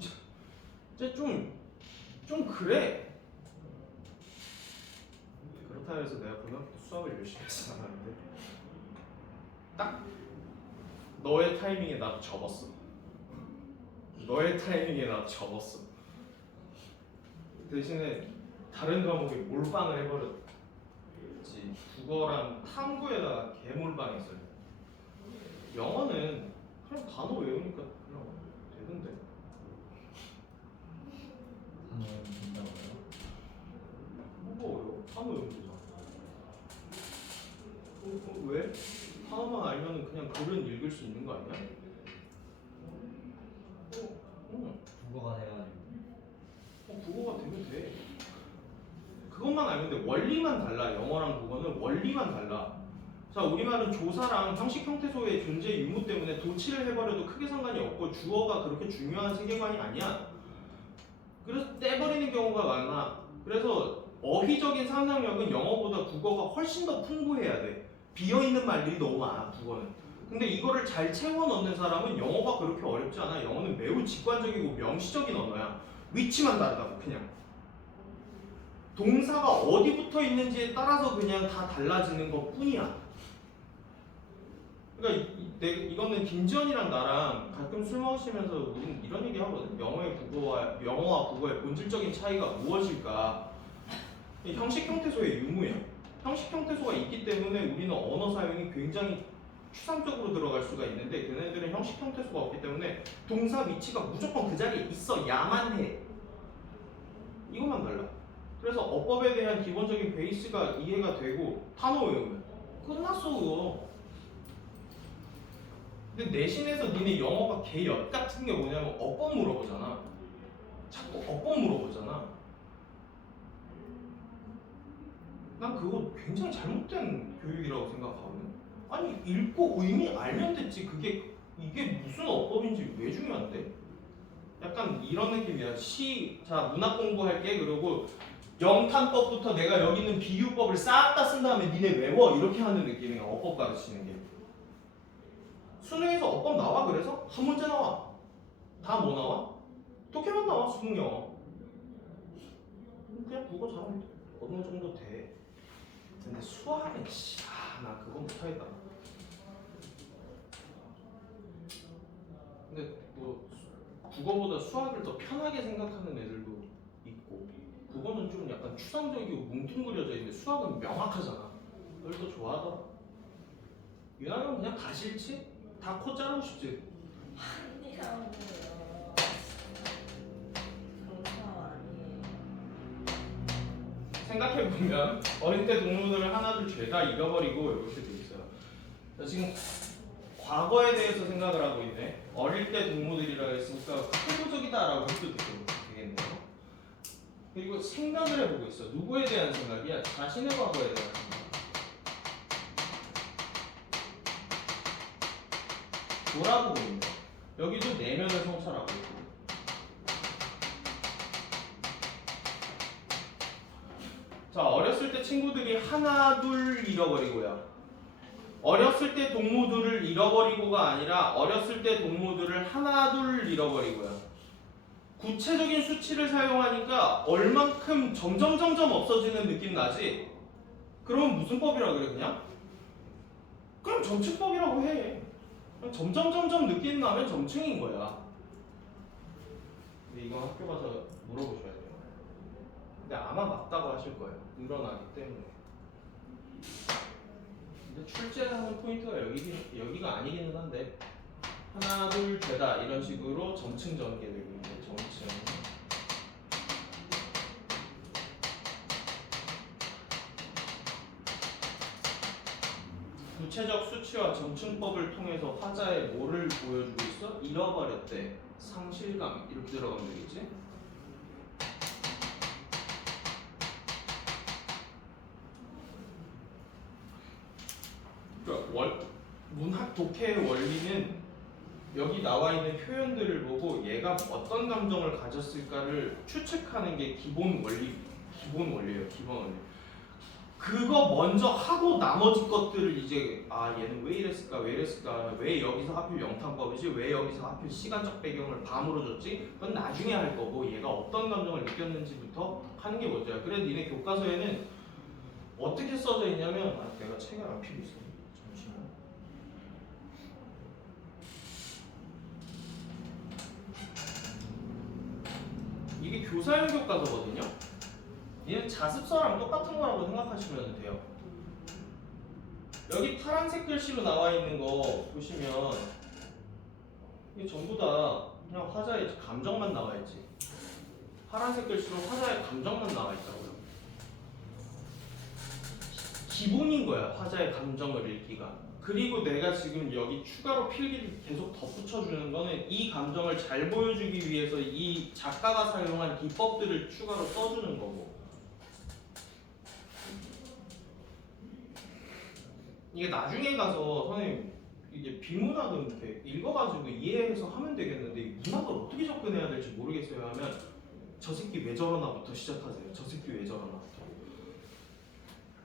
진짜 좀 그래. 그렇다 해서 내가 고등학교 때 수학을 열심히 하진 않았는데 딱 너의 타이밍에 나도 접었어. 너의 타이밍에 나도 접었어. 대신에 다른 과목에 몰빵을 해버렸지. 국어랑 탐구에다가 개몰빵했어요. 영어는 그냥 단어 외우니까 그냥 되던데. 단어 된다고요? 뭐가 어려워? 단어 외우면 되잖아. 왜? 단어만 알면은 그냥 글은 읽을 수 있는 거 아니야? 국어가 돼가지고. 국어가 되면 돼. 그것만 알면 돼. 원리만 달라. 영어랑 국어는 원리만 달라. 자, 우리말은 조사랑 형식 형태소의 존재 유무 때문에 도치를 해버려도 크게 상관이 없고 주어가 그렇게 중요한 세계관이 아니야. 그래서 떼버리는 경우가 많아. 그래서 어휘적인 상상력은 영어보다 국어가 훨씬 더 풍부해야 돼. 비어있는 말들이 너무 많아, 국어는. 근데 이거를 잘 채워 넣는 사람은 영어가 그렇게 어렵지 않아. 영어는 매우 직관적이고 명시적인 언어야. 위치만 다르다고, 그냥. 동사가 어디 붙어 있는지에 따라서 그냥 다 달라지는 것 뿐이야. 그러니까 이거는 김지연이랑 나랑 가끔 술 마시면서 우리는 이런 얘기 하거든. 영어와 국어의 본질적인 차이가 무엇일까? 형식 형태소의 유무야. 형식 형태소가 있기 때문에 우리는 언어 사용이 굉장히 추상적으로 들어갈 수가 있는데 걔네들은 형식 형태소가 없기 때문에 동사 위치가 무조건 그 자리에 있어야만 해. 이것만 달라. 그래서 어법에 대한 기본적인 베이스가 이해가 되고 단어 외우면 끝났어 그거. 근데 내신에서 니네 영어가 개엿 같은 게 뭐냐면 어법 물어보잖아. 자꾸 어법 물어보잖아. 난 그거 굉장히 잘못된 교육이라고 생각하거든. 아니 읽고 의미 알면 됐지. 이게 무슨 어법인지 왜 중요한데? 약간 이런 느낌이야. 자 문학 공부할게. 그리고 영탄법부터 내가 여기 있는 비유법을 싹 다 쓴 다음에 니네 외워 이렇게 하는 느낌이야. 어법 가르치는 게. 수능에서 어법 나와. 그래서 한 문제 나와. 다 뭐 나와? 독해만 나와. 수능 영어. 그냥 국어 잘하면 돼. 어느 정도 돼. 근데 수학은 나 그거 못하겠다. 근데 뭐 국어보다 수학을 더 편하게 생각하는 애들도 있고 국어는 좀 약간 추상적이고 뭉뚱그려져 있는데 수학은 명확하잖아. 그걸 더 좋아하더라. 유나는 그냥 다 싫지? 다 코 자르고 싶지? 아니라고요. 그런 상황 아니에요. 생각해보면 어릴 때 동물들을 하나둘 죄다 잃어버리고 이렇게 돼 있어요. 나 지금 과거에 대해서 생각을 하고 있네. 어릴 때 동물들이라고 했으니까 회고적이다라고 해도 되겠네요. 그리고 생각을 해보고 있어. 누구에 대한 생각이야? 자신의 과거에 대한 생각. 돌아보고 있는 거. 여기도 내면을 성찰하고 있고. 자, 어렸을 때 친구들이 하나 둘 잃어버리고요. 어렸을 때 동무들을 잃어버리고가 아니라 어렸을 때 동무들을 하나 둘 잃어버리고요. 구체적인 수치를 사용하니까 얼만큼 점점 없어지는 느낌 나지? 그러면 무슨 법이라 그래 그냥? 그럼 점층법이라고 해. 점점 느낌 나면 점층인 거야. 근데 이건 학교 가서 물어보셔야 돼요. 근데 아마 맞다고 하실 거예요. 늘어나기 때문에. 근데 출제하는 포인트가 여기가 아니기는 한데 하나 둘 죄다 이런 식으로 점층 전개되고 있는 점층. 구체적 수치와 점층법을 통해서 화자의 뭐를 보여주고 있어? 잃어버렸대. 상실감 이렇게 들어가면 되겠지? 그러니까 문학 독해의 원리는 여기 나와 있는 표현들을 보고 얘가 어떤 감정을 가졌을까를 추측하는 게 기본 원리예요. 기본 원리. 그거 먼저 하고 나머지 것들을 이제 얘는 왜 이랬을까 왜 여기서 하필 영탄법이지 왜 여기서 하필 시간적 배경을 밤으로 줬지 그건 나중에 할 거고 얘가 어떤 감정을 느꼈는지부터 하는 게 먼저야. 그래 니네 교과서에는 어떻게 써져 있냐면 내가 책을 안 피고 있어. 잠시만. 이게 교사용 교과서거든요. 얘는 자습서랑 똑같은 거라고 생각하시면 돼요. 여기 파란색 글씨로 나와 있는 거 보시면 이게 전부 다 그냥 화자의 감정만 나와 있지. 파란색 글씨로 화자의 감정만 나와 있다고요. 기본인 거야, 화자의 감정을 읽기가. 그리고 내가 지금 여기 추가로 필기를 계속 덧붙여 주는 거는 이 감정을 잘 보여주기 위해서 이 작가가 사용한 기법들을 추가로 써주는 거고. 이게 나중에 가서 선생님 이게 비문학은 이렇게 읽어가지고 이해해서 하면 되겠는데 이 문학을 어떻게 접근해야 될지 모르겠어요 하면 저 새끼 왜 저러나부터 시작하세요. 저 새끼 왜 저러나부터.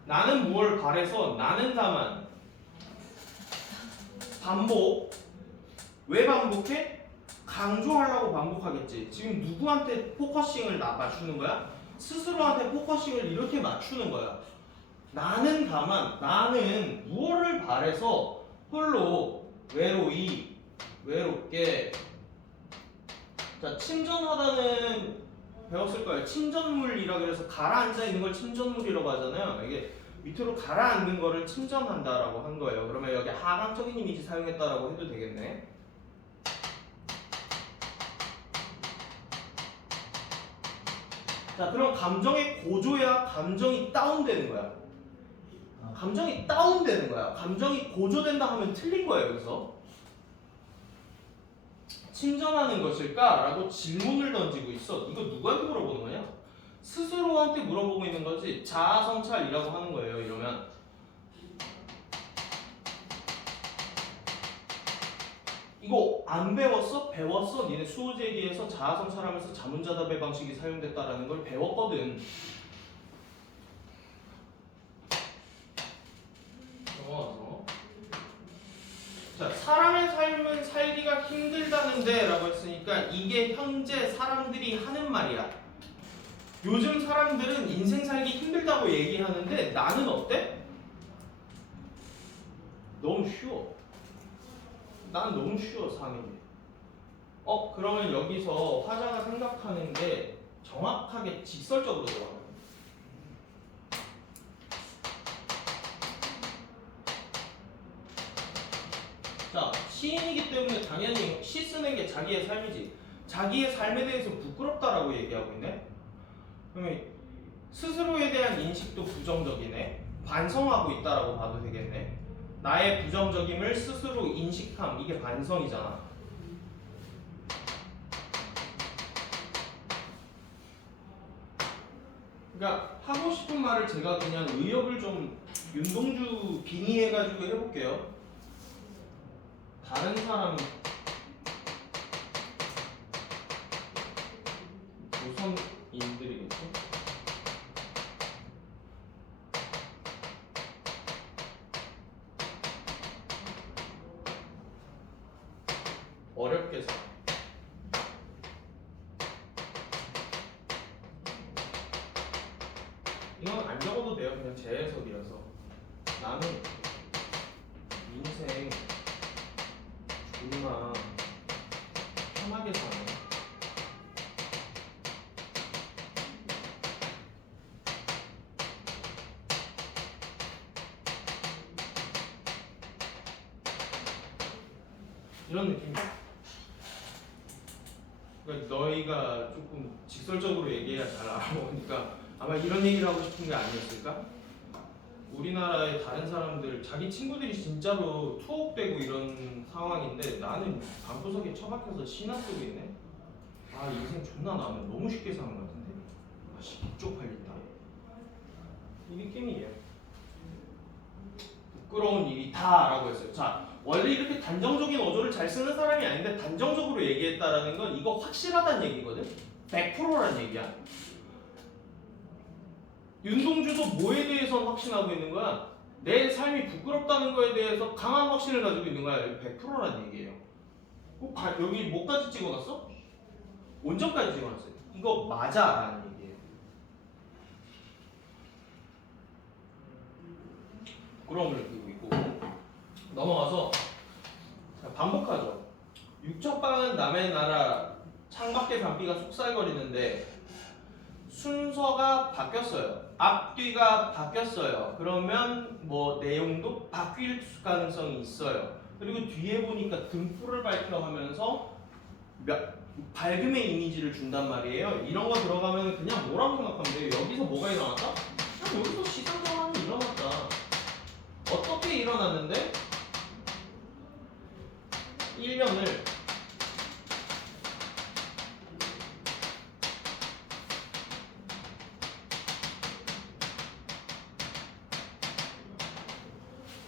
나는 무엇을 바래서 나는 다만 반복. 왜 반복해? 강조하려고 반복하겠지. 지금 누구한테 포커싱을 맞추는 거야? 스스로한테 포커싱을 이렇게 맞추는 거야. 나는 다만 나는 무엇을 바래서 홀로 외로이 외롭게 자 침전하다는 배웠을 거예요. 침전물이라 그래서 가라앉아 있는 걸 침전물이라고 하잖아요. 이게 밑으로 가라앉는 거를 침전한다라고 한 거예요. 그러면 여기 하강적인 이미지 사용했다라고 해도 되겠네. 자 그럼 감정의 고조야 감정이 다운되는 거야. 감정이 다운되는 거야. 감정이 고조된다 하면 틀린 거예요. 여기서 침전하는 것일까? 라고 질문을 던지고 있어. 이거 누구한테 물어보는 거냐? 스스로한테 물어보고 있는 거지. 자아성찰이라고 하는 거예요. 이러면 이거 안 배웠어? 배웠어? 니네 수호제기에서 자아성찰하면서 자문자답의 방식이 사용됐다라는 걸 배웠거든. 넘어가서 자, 사람의 삶은 살기가 힘들다는데 라고 했으니까 이게 현재 사람들이 하는 말이야. 요즘 사람들은 인생 살기 힘들다고 얘기하는데 나는 어때? 너무 쉬워. 난 너무 쉬워 사는 게. 그러면 여기서 화자가 생각하는 게 정확하게 직설적으로 들어가요. 자, 시인이기 때문에 당연히 시 쓰는 게 자기의 삶이지. 자기의 삶에 대해서 부끄럽다라고 얘기하고 있네. 그러면 스스로에 대한 인식도 부정적이네. 반성하고 있다라고 봐도 되겠네. 나의 부정적임을 스스로 인식함. 이게 반성이잖아. 그러니까 하고 싶은 말을 제가 그냥 의역을 좀 윤동주 빙의해가지고 해볼게요. 다른 사람 조선인들이겠지? 어렵게 사. 이건 안 적어도 돼요. 그냥 제 해석이라서. 나는 인생 존나 편하게 사네. 이런 느낌. 그러니까 너희가 조금 직설적으로 얘기해야 잘 알아보니까 아마 이런 얘기를 하고 싶은 게 아니었을까? 우리나라의 다른 사람들 자기 친구들이 진짜로 투옥되고 이런 상황인데 나는 방구석에 처박혀서 신나 쓰고 있네. 인생 존나 나는 너무 쉽게 사는 것 같은데. 쪽팔린다. 이 느낌이에요. 부끄러운 일이다라고 했어요. 자, 원래 이렇게 단정적인 어조를 잘 쓰는 사람이 아닌데 단정적으로 얘기했다라는 건 이거 확실하다는 얘기거든. 100%란 얘기야. 윤동주도 뭐에 대해서 확신하고 있는 거야? 내 삶이 부끄럽다는 거에 대해서 강한 확신을 가지고 있는 거야. 100%라는 얘기예요. 여기 뭐까지 찍어놨어? 온전까지 찍어놨어요. 이거 맞아 라는 얘기예요. 그럼을 느끼고 있고 넘어가서 자, 반복하죠. 육척방은 남의 나라 창밖의 밤비가 속살거리는데 순서가 바뀌었어요. 앞뒤가 바뀌었어요. 그러면 뭐 내용도 바뀔 가능성이 있어요. 그리고 뒤에 보니까 등불을 발표하면서 밝음의 이미지를 준단 말이에요. 이런 거 들어가면 그냥 뭐라고 생각하면 돼요? 여기서 뭐가 일어났다? 여기서 시상전환이 일어났다. 어떻게 일어났는데?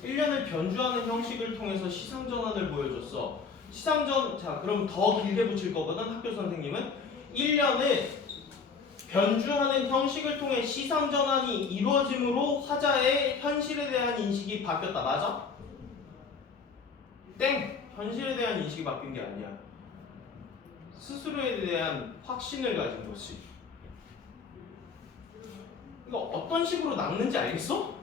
1년을 변주하는 형식을 통해서 시상전환을 보여줬어. 자, 그럼 더 길게 붙일 거거든, 학교 선생님은. 1년을 변주하는 형식을 통해 시상전환이 이루어짐으로 화자의 현실에 대한 인식이 바뀌었다. 맞아? 땡! 현실에 대한 인식이 바뀐 게 아니야. 스스로에 대한 확신을 가진 것이. 이거 어떤 식으로 낚는지 알겠어?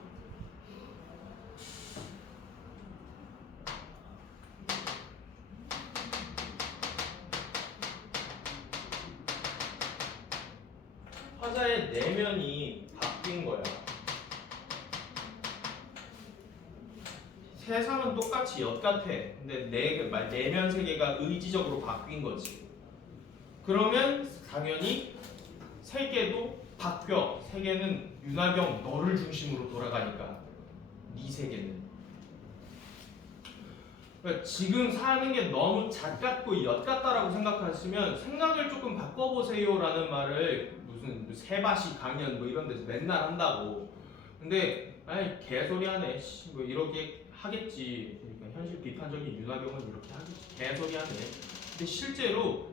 화자의 내면이 바뀐 거야. 세상은 똑같이 엿같아. 근데 내면 세계가 의지적으로 바뀐 거지. 그러면 당연히 세계도 바뀌어. 세계는 윤하경 너를 중심으로 돌아가니까. 네 세계는. 그러니까 지금 사는 게 너무 잣같고 엿같다라고 생각하시면 생각을 조금 바꿔보세요라는 말을 무슨 세바시 강연 뭐 이런 데서 맨날 한다고. 근데 아이 개소리 하네. 뭐 이렇게 하겠지. 그러니까 현실 비판적인 윤하경은 이렇게 하겠지. 개소리 하네. 근데 실제로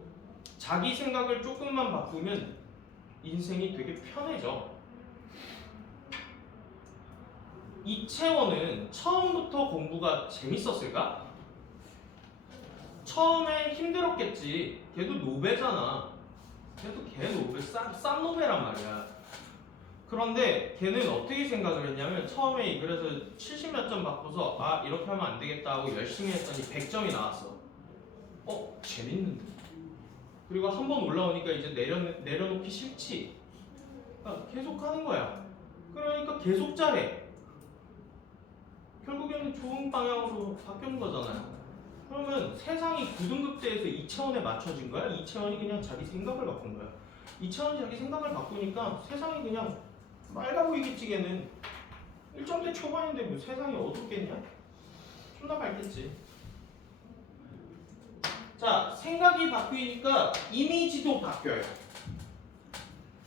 자기 생각을 조금만 바꾸면 인생이 되게 편해져. 이채원은 처음부터 공부가 재밌었을까? 처음에 힘들었겠지. 걔도 노베잖아. 걔 노베, 싼 노베란 말이야. 그런데 걔는 어떻게 생각을 했냐면 처음에 그래서 70몇 점 받고서 아 이렇게 하면 안 되겠다 하고 열심히 했더니 100점이 나왔어. 재밌는데. 그리고 한 번 올라오니까 이제 내려놓기 싫지. 계속 하는 거야. 그러니까 계속 잘해. 결국에는 좋은 방향으로 바뀌는 거잖아요. 그러면 세상이 9등급제에서 이채원에 맞춰진 거야? 이채원이 그냥 자기 생각을 바꾼 거야. 이채원이 자기 생각을 바꾸니까 세상이 그냥 맑아 보이겠지. 걔는 1점대 초반인데 뭐 세상이 어둡겠냐? 존나 밝겠지. 자, 생각이 바뀌니까 이미지도 바뀌어요.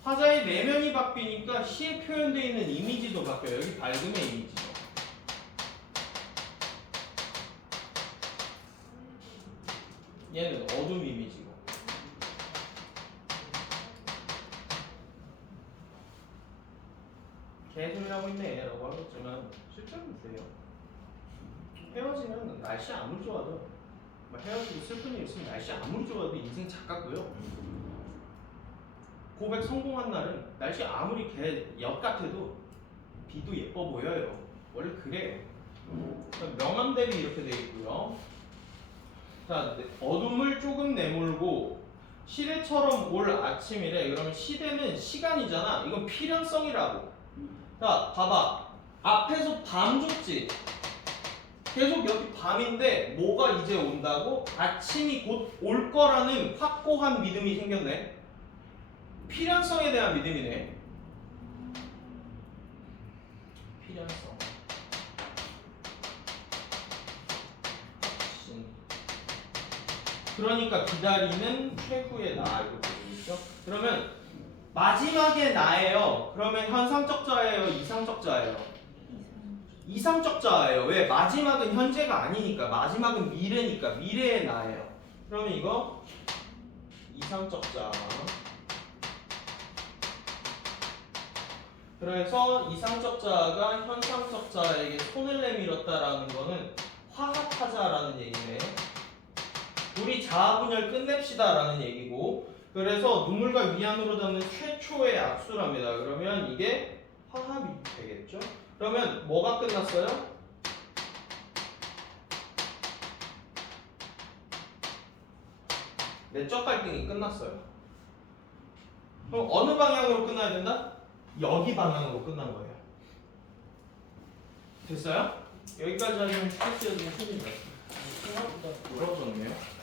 화자의 내면이 바뀌니까 시에 표현되어 있는 이미지도 바뀌어요. 여기 밝음의 이미지죠. 얘는 어둠 이미지고. 개소리라고 있네 라고 하겠지만 실제로 그래요. 헤어지면 날씨 아무리 좋아도 헤어지고 슬픈 일 있으면 날씨 아무리 좋아도 인생 작같고요. 고백 성공한 날은 날씨 아무리 역 같아도 비도 예뻐 보여요. 원래 그래요. 명암 대비 이렇게 돼 있고요. 자, 어둠을 조금 내몰고 시대처럼 올 아침이래. 그러면 시대는 시간이잖아. 이건 필연성이라고. 자, 봐봐. 앞에서 밤 줬지. 계속 여기 밤인데 뭐가 이제 온다고? 아침이 곧 올 거라는 확고한 믿음이 생겼네. 필연성에 대한 믿음이네. 필연성. 그러니까 기다리는 최후의 나 이거 보이죠? 그러면 마지막에 나예요. 그러면 현상적 자예요, 이상적 자예요? 이상적 자예요. 왜? 마지막은 현재가 아니니까. 마지막은 미래니까. 미래의 나예요. 그러면 이거 이상적 자. 그래서 이상적 자가 현상적 자에게 손을 내밀었다라는 거는 화합하자라는 얘기네. 우리 자아분열 끝냅시다라는 얘기고, 그래서 눈물과 위안으로 닿는 최초의 악수랍니다. 그러면 이게 화합이 되겠죠? 그러면 뭐가 끝났어요? 내적 갈등이 끝났어요. 그럼 어느 방향으로 끝나야 된다? 여기 방향으로 끝난 거예요. 됐어요? 여기까지 하면 테스트가 좀 힘이 났어요. 생각보다 어려워졌네요.